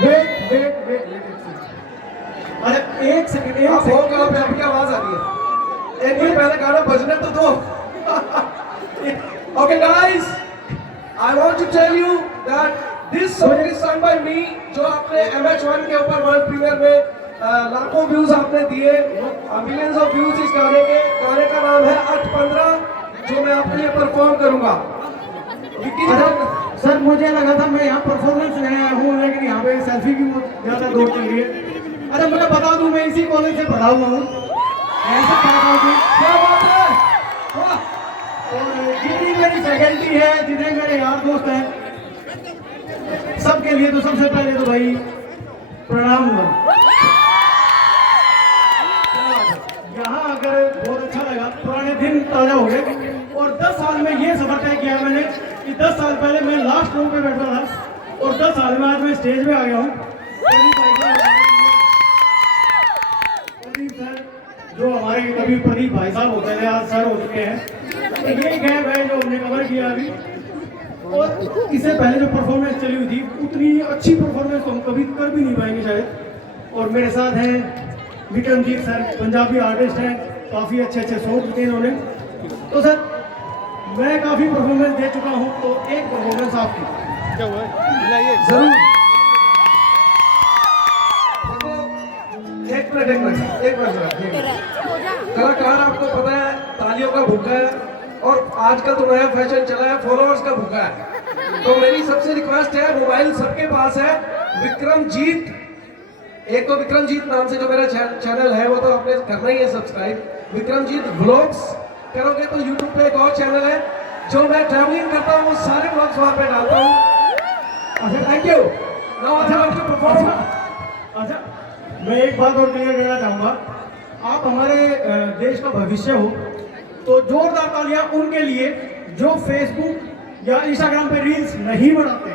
वेट अरे एक सेकंड आप हो कहाँ पे? आपकी आवाज आ रही है। एक मिनट पहले गाना बजने तो दो। Okay guys, I want to tell you that this song is sung by me, जो आपने MH1 के ऊपर वर्ल्ड प्रीमियर में लाखों व्यूज आपने दिए, मिलियंस ऑफ व्यूज इस गाने के। गाने का नाम है 8-15, जो मैं आपके लिए परफॉर्म करूंगा। सर मुझे लगा था मैं यहाँ परफॉर्मेंस लेने आया हूँ, लेकिन यहाँ पे सेल्फी की ज्यादा दौड़ चल रही है। अच्छा मैं बता दूं, मैं इसी कॉलेज से पढ़ा हुआ हूँ। क्या बात है, वाह। और जितनी मेरी फैकल्टी है, जितने मेरे यार दोस्त हैं, सबके लिए तो सबसे पहले तो भाई प्रणाम। यहाँ आकर बहुत अच्छा लगा, पुराने दिन ताजा हो गए। और 10 साल में ये सफर तय किया मैंने कि 10 साल पहले मैं लास्ट रो पे बैठा था और 10 साल में आज मैं स्टेज पे आ गया हूँ। प्रदीप सर, जो हमारे कभी प्रदीप भाई साहब होते थे, आज सर हो चुके हैं। ये गैप है जो हमने कवर किया अभी। और इससे पहले जो परफॉर्मेंस चली हुई थी, उतनी अच्छी परफॉर्मेंस तो हम कभी कर भी नहीं पाएंगे शायद। और मेरे साथ हैं विक्रमजीत सर, पंजाबी आर्टिस्ट हैं, काफ़ी अच्छे सॉन्ग लिखे इन्होंने। तो सर मैं काफ़ी परफॉर्मेंस दे चुका हूँ, तो एक परफॉर्मेंस आपकी जरूर। एक मिनट कलाकार आपको पता है तालियों का भूखा है, और आजकल तो नया फैशन चला है फॉलोअर्स का भूखा है। तो मेरी सबसे रिक्वेस्ट है, मोबाइल सबके पास है, विक्रमजीत, एक तो विक्रमजीत नाम से जो मेरा चैनल है वो तो आपने करना ही है सब्सक्राइब। विक्रमजीत व्लॉग्स करोगे तो यूट्यूब पे एक और चैनल है, जो मैं ट्रैवलिंग करता हूँ, वो सारे व्लॉग्स वहाँ पे डालता हूँ। अच्छा थैंक यू। अच्छा मैं एक बात और क्लियर करना चाहूँगा, आप हमारे देश का भविष्य हो, तो जोरदार तालियां उनके लिए जो फेसबुक या इंस्टाग्राम पे रील्स नहीं बनाते।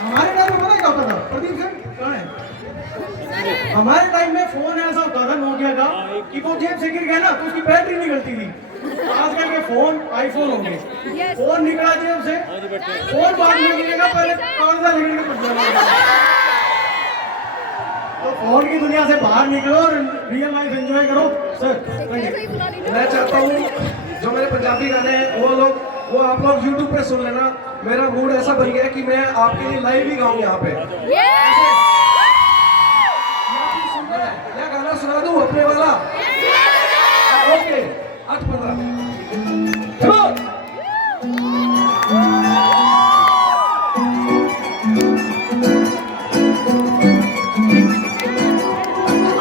हमारे टाइम में पता क्या होता था? प्रदीप सर कहाँ है? हमारे टाइम में फोन ऐसा होता था नोकिया का कि वो जेब से गिर गया ना तो उसकी बैटरी निकलती थी। आजकल के फोन आईफोन हो गए, फोन निकला जेब से, फोन बाद में गिरेगा, पहले कागजा लगने का पड़ जाएगा। तो फोन की दुनिया से बाहर निकलो और रियल लाइफ एंजॉय करो। सर मैं चाहता हूँ जो मेरे पंजाबी गाने हैं वो आप लोग YouTube पे सुन लेना। मेरा मूड ऐसा बन गया कि मैं आपके लिए लाइव ही गाऊँ यहाँ पे। हूँ अपने वाला। ओके 8-15 चलो।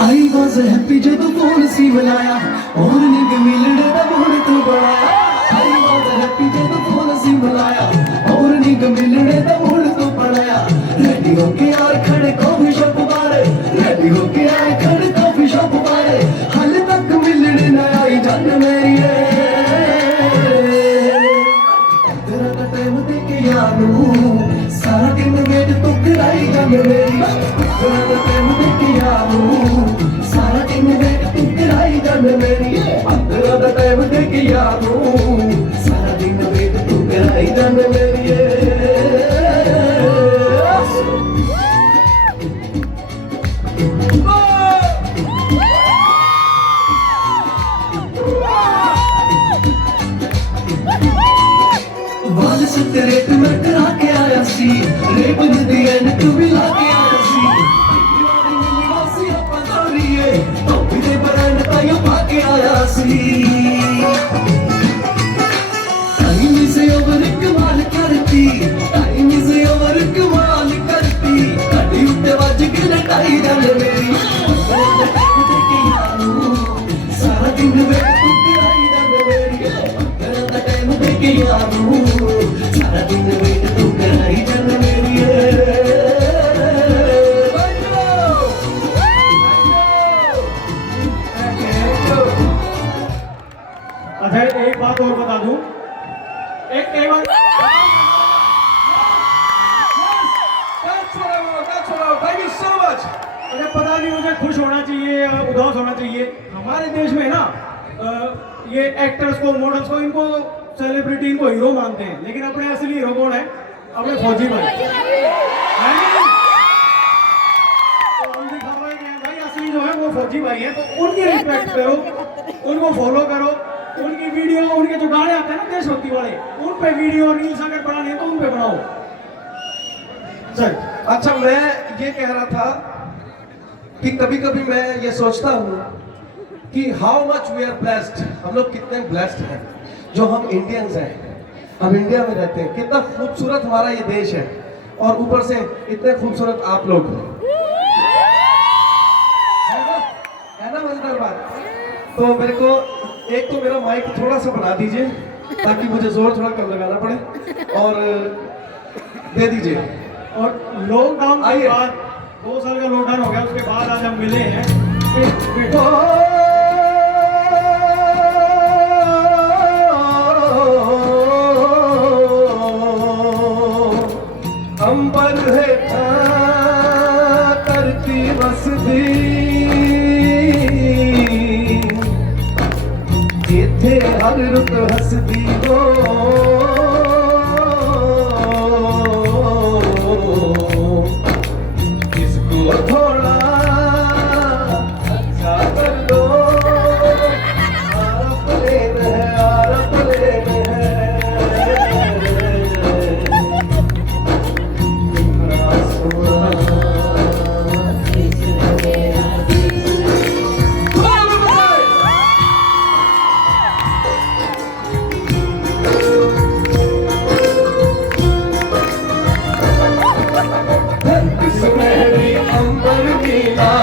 I was happy जब फोन सी मिलाया और निग मिलने दा मोड़ तो बनाया। I was happy जब फोन सी मिलाया और निग मिलने दा मोड़ तो बनाया। रेडी होके यार खड़े कॉफी शॉप बारे, रेडी होके यार खड़े कॉफी शॉप बारे, हाल तक मिलने न आई जान मेरी है। तेरा दा टाइम दे के यारू सारा दिन वेट तो कराई जान मेरी। तेरा दा टाइम दे के यारू सारा दिन वेट तू कराई जान मेरी। तेरा दा टाइम दे के यारू सारा दिन वेट तू कराई जान मेरी। वाल सत्ते रेट में करा के आया सी, रेप दी एंड तू भी ला के आया सी। दीवानी मिली वासी अपा दौड़िए टोपी दे ब्रांड तायो पाके आया सी। टाइम से ओवर कमाल करती, टाइम से ओवर कमाल करती, कटी उठे वज के नटाई जान मेरी। सारा दिन वेट तू कराई जान मेरी। तेरा टाइम दे के यारू सारा दिन वेट तू कराई जान मेरी। अच्छा एक बात और बता दूं, एक बात Thank you so much. अरे पता नहीं मुझे खुश होना चाहिए या उदास होना चाहिए। हमारे देश में ना ये एक्टर्स को, मॉडल्स को, इनको सेलिब्रिटी, इनको हीरो मानते हैं, लेकिन अपने असली हीरो कौन है? अपने फौजी भाई। तो हम दिखा रहे हैं भाई असली जो है वो फौजी भाई हैं, तो उनकी रिस्पेक्ट करो, उनको फॉलो करो, उनकी वीडियो, उनके जो गाने आते हैं ना देशभक्ति वाले, उन पे वीडियो रील्स अगर बनानी है तो उन पे बनाओ। सर अच्छा, मैं ये कह रहा था कि कभी कभी मैं ये सोचता हूँ कि how much we are blessed, हम लोग कितने ब्लेस्ड हैं जो हम इंडियंस हैं, हम इंडिया में रहते हैं। कितना खूबसूरत हमारा ये देश है और ऊपर से इतने खूबसूरत आप लोग है ना मजेदार बात। तो मेरे को एक तो मेरा माइक थोड़ा सा बना दीजिए ताकि मुझे जोर थोड़ा कम लगाना पड़े, और दे दीजिए। और लॉकडाउन के बाद 2 साल का लॉकडाउन हो गया, उसके बाद आज हम मिले हैं। अंबर है करती बसदी, जिथे हर रुत हसदी हो, इसको थोड़ा अच्छा कर दो। आरा प्लेन है, आरा प्लेन है, इतना सोना सुनहरी अंबर नीला,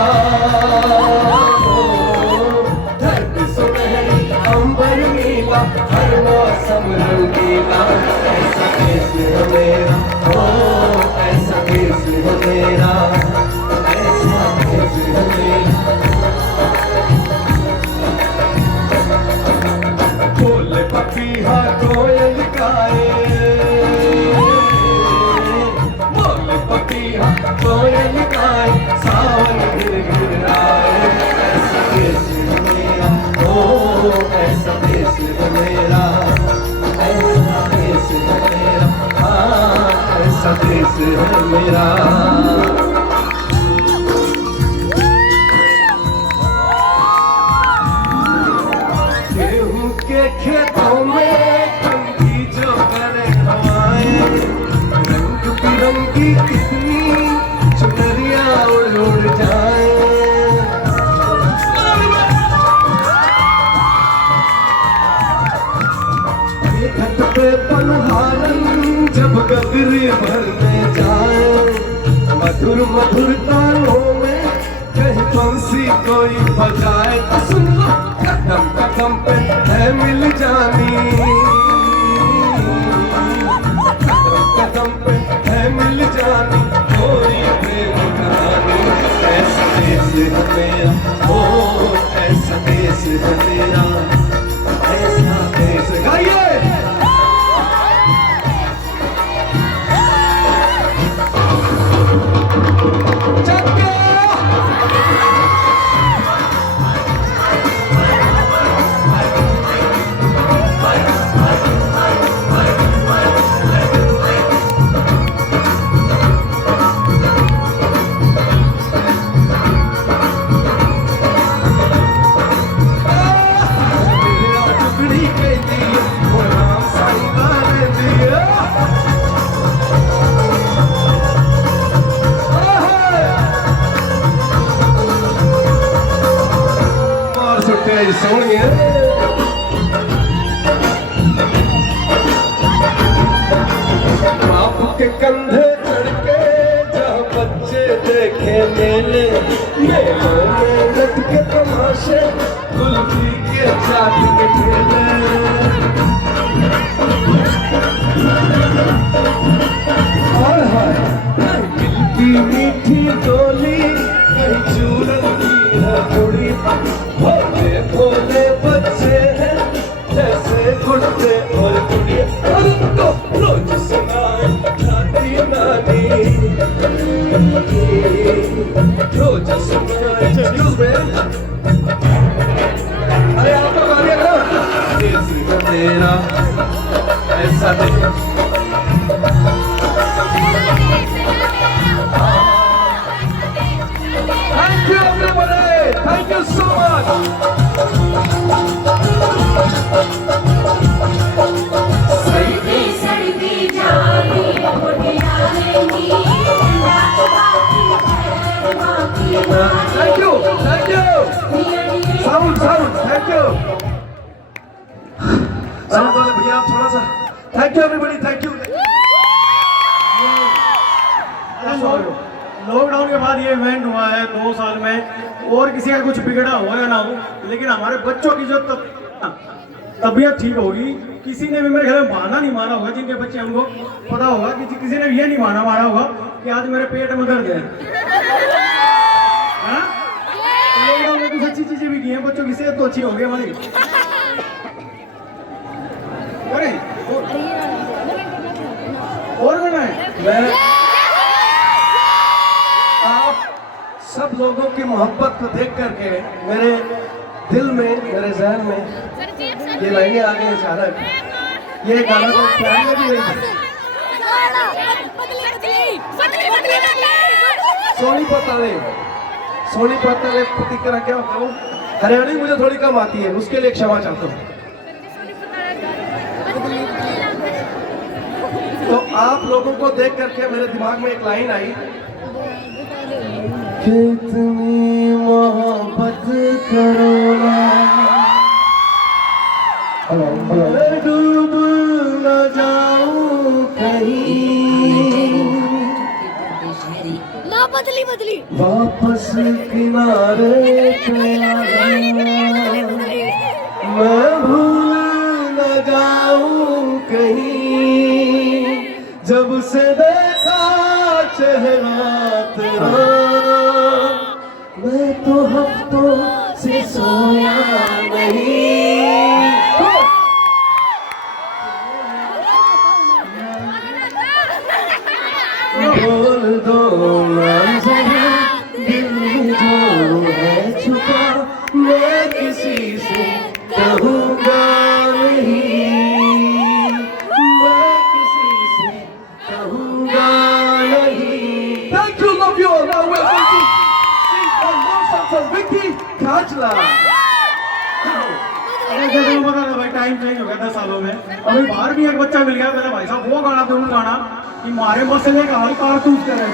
धरती सुनहरी अंबर नीला, हर मौसम रंगीला। ऐसा देश है मेरा, ओ ऐसा देश है मेरा, ऐसा देश है मेरा। बोले पपीहा कोयल गाए, कोयल गाए, सावन गिर गिर आए। ऐसा देश है मेरा, ओ ऐसा देश है मेरा, ऐसा देश है मेरा, हाँ ऐसा देश है मेरा। गेहूं के खेतों में पंखी जो करे हवाएं, रंग बिरंगी कितनी चुनरी झोली भरने जाए मधुर मधुर तानों में कहीं बंसी कोई बजाए तो सुन लो कदम कदम पे है मिल जानी कदम कदम पे है मिल जानी कोई प्रेम कहानी ऐसा देश है मेरा ओ ऐसा देश है मेरा ऐसा देश गाइए सोनिए बाप के कंधे चढ़ के जहाँ बच्चे देखे मेले मेलों में लटके तमाशे कुल्फी के चाट के ठेले हाय हाय मिलती मीठी डोली कहीं चूरन की है थोड़ी भोले भोले बच्चे हैं जैसे गुड्डे और गुड़िया उनको रोज सुनाए दादी नानी रोज सुनाए अरे आप तो गाने ना देश मेरा ऐसा नहीं Thank you everybody! Thank you so much! Thank you! Thank you! Sound! Thank you! Sound वाले भैया आप थोड़ा सा Thank you everybody! Thank you! Lockdown के बाद ये इवेंट हुआ है 2 साल में और किसी का कुछ बिगड़ा हो या ना हो लेकिन हमारे बच्चों की जो तबीयत ठीक होगी किसी ने भी मेरे घर में बहाना नहीं मारा होगा जिनके बच्चे हमको पता होगा कि किसी ने ये नहीं मारा होगा कि आज मेरे पेट में दर्द है लॉकडाउन में कुछ अच्छी चीजें भी की हैं बच्चों की सेहत तो अच्छी होगी हमारी अरे और करना है आप सब लोगों की मोहब्बत को देख करके मेरे दिल में मेरे जहन में ये लाइनें आ गई अचानक ये गाना तो प्लान में भी नहीं था सोनी पताले प्रतिक्रिया क्या होता है हरियाणी मुझे थोड़ी कम आती है उसके लिए क्षमा चाहता हूँ तो आप लोगों को देख करके मेरे दिमाग में एक लाइन आई कितनी मोहब्बत करो मैं डूब न जाऊं कहीं ना बदली वापस किनारे पे मैं भूल न जाऊं कहीं जब से देखा चेहरा तेरा मैं तो हफ्तों से सोया नहीं बोल दो दिल में जो है छुपा मैं किसी से कहूँगा नहीं मैं किसी से कहूँगा नहीं Thank you, love you all. Now we're going to sing a love song from Vicky Kajla. भाई टाइम चेंज हो गया 10 सालों में अभी बाहर भी एक बच्चा मिल गया मेरा भाई साहब वो गाना जरूर गाना कि मारे मसले का हल कारतूस करें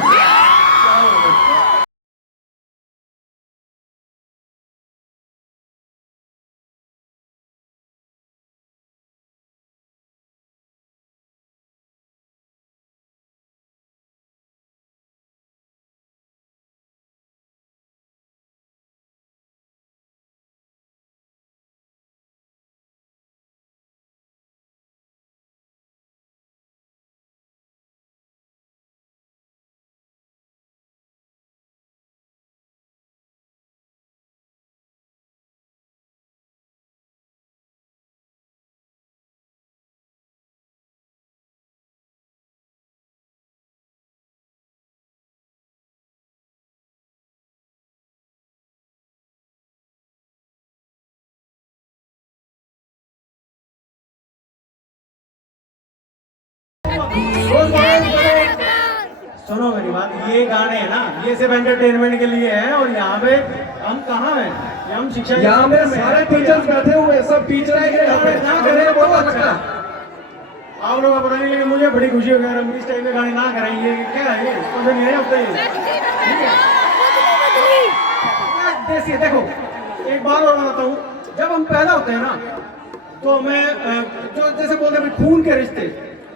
सुनो मेरी बात, ये गाने हैं ना, ये सिर्फ एंटरटेनमेंट के लिए है। और यहाँ पे हम कहाँ हैं? ये हम शिक्षा यहाँ पे सारे टीचर्स बैठे हुए हैं, सब टीचर है ना करें बहुत अच्छा। आप लोगों को पता नहीं, लेकिन मुझे बड़ी खुशी हो गई। हम इस टाइप के गाने ना कराइए, क्या है ये? मुझे नहीं होता ये। देखिए देखो, एक बार और बताता हूँ, जब हम पैदा होते हैं ना, तो हमें जो जैसे बोलते हैं खून के रिश्ते,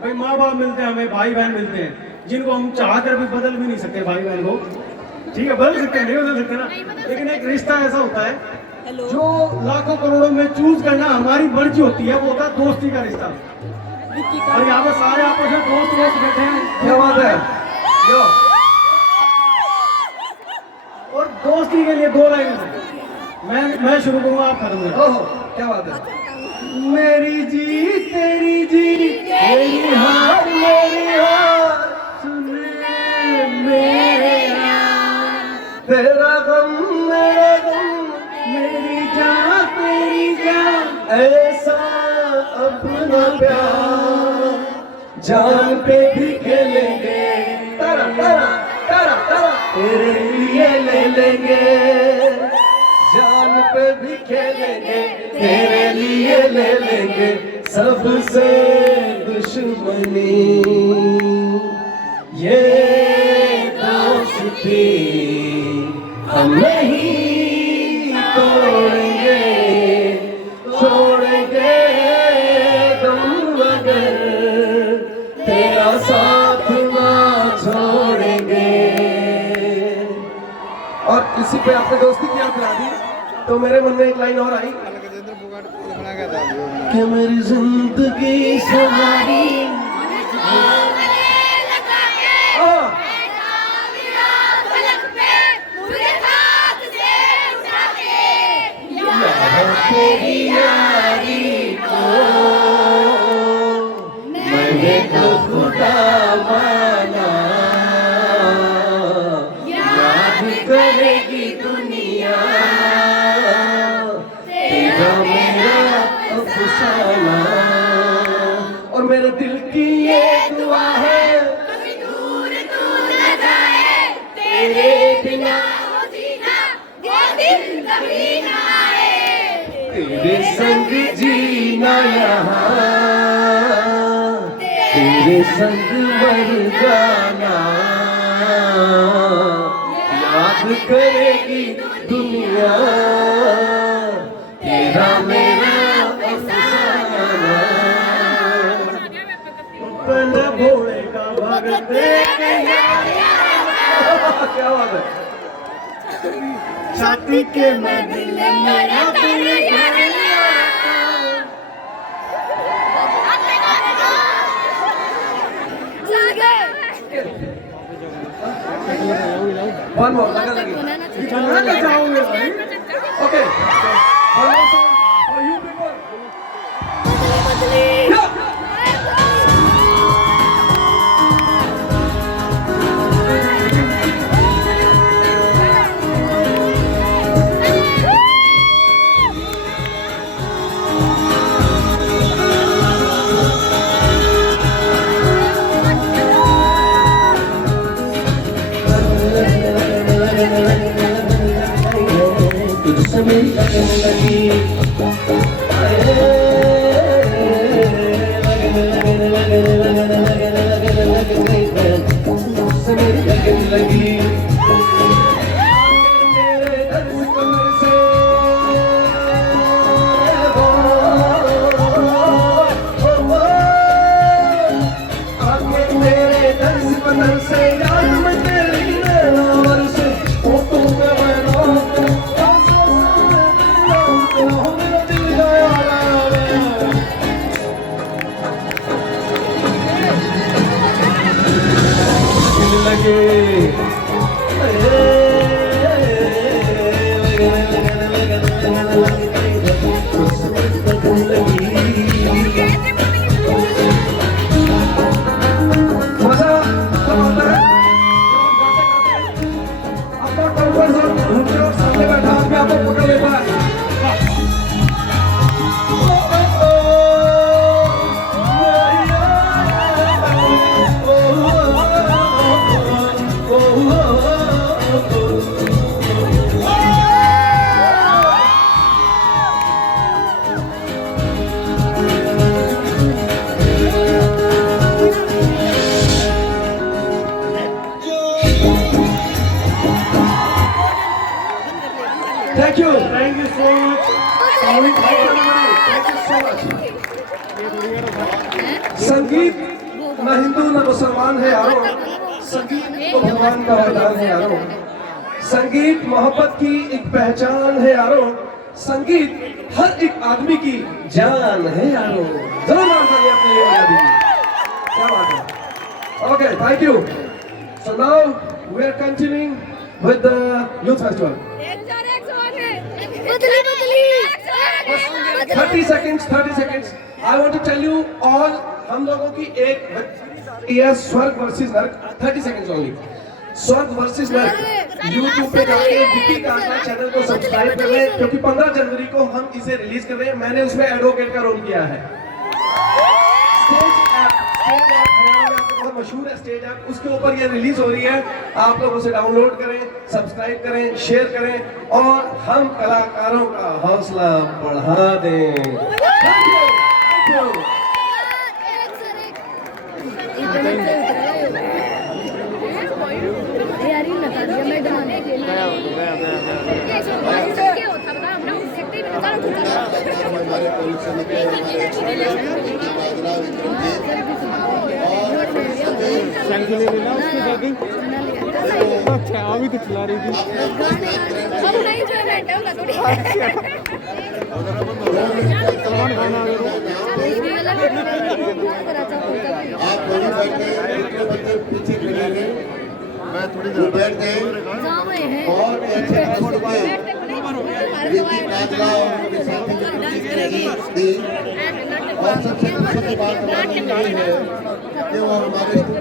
भाई माँ बाप मिलते हैं, हमें भाई बहन मिलते हैं, जिनको हम चाह कर भी बदल भी नहीं सकते भाई बहन को। ठीक है, बदल सकते हैं, नहीं बदल सकते ना, लेकिन एक रिश्ता ऐसा होता है जो लाखों करोड़ों में चूज करना हमारी मर्जी होती है, वो होता है दोस्ती का रिश्ता। और यहाँ पे सारे आपस में दोस्त बैठे हैं, क्या बात है? यो और दोस्ती के लिए दो लाइन मैं शुरू करूँगा, आप खत्म करें। ओहो, क्या बात है? मेरी जी तेरी जी मेरी हार सुन ले मेरे यार, तेरा गम मेरा गम, मेरी जान तेरी जान, ऐसा अपना प्यार जान पे भी खेलेंगे, तारा तारा तारा तारा तेरे लिए ले लेंगे, जान पे भी खेलेंगे, तेरे लिए ले लेंगे, सबसे दुश्मनी ये दोस्ती हम नहीं तोड़ेंगे, छोड़ेंगे तुम अगर तेरा साथ ना छोड़ेंगे। और किसी पे आपने दोस्ती की याद दिला दी, तो मेरे मन में एक लाइन और आई कि मेरी जिंदगी सवारी तेरी यारी को मैंने तो खुदा माना, याद करेगी दुनिया तेरा मेरा अफसाना। और मेरे दिल की ये दुआ है, कभी दूर तू न जाए, तेरे बिना वो जीना वो दिन कभी ना आए, तेरे संग जीना यहाँ, तेरे संग मर जाना, याद करेगी दुनिया तेरा मेरा अफसाना। अपना भोले का भगत क्या बात है? छाती के मैं दिल मेरा वन मोर लगा लगी जाओगे भाई। Okay, one more song for you people. तुझसे मेरी लगन लगी, तुझसे मेरी लगन लगी, तेरे दर्द कमर से आगे मेरे दर्द कमर से याद में तेरी नैनावर से फोटो में मैं थैंक यू सो मच। संगीत न हिंदू न मुसलमान है यारो, संगीत तो भगवान का वरदान है यारो, संगीत मोहब्बत की एक पहचान है यारो, संगीत हर एक आदमी की जान है यारो। जरूर नाम करिए अपने लिए बजा दीजिए। क्या बात है। Okay, thank you. So now we are continuing with the youth festival. 30 seconds. I want to tell you all, हम लोगों की एक ये स्वर्ग वर्सेस नर्क, 30 seconds only। स्वर्ग वर्सेस नर्क YouTube पे जाके विकी कांगड़ा चैनल को सब्सक्राइब कर लें, क्योंकि 15 जनवरी को हम इसे रिलीज कर रहे हैं। मैंने उसमें एडवोकेट का रोल किया है। स्टेज ऐप हरियाणा में आपको बहुत मशहूर है स्टेज ऐप, उसके ऊपर ये रिलीज हो रही है। आप लोग उसे डाउनलोड करें, सब्सक्राइब करें, शेयर करें और हम कलाकारों का हौसला बढ़ा दें। Thank you. अच्छा अभी तो चला रही थी। सलमान खान आ गए। पीछे खड़े मैं थोड़ी देर बैठ गए और अच्छे और सबसे बात है कि वो हमारे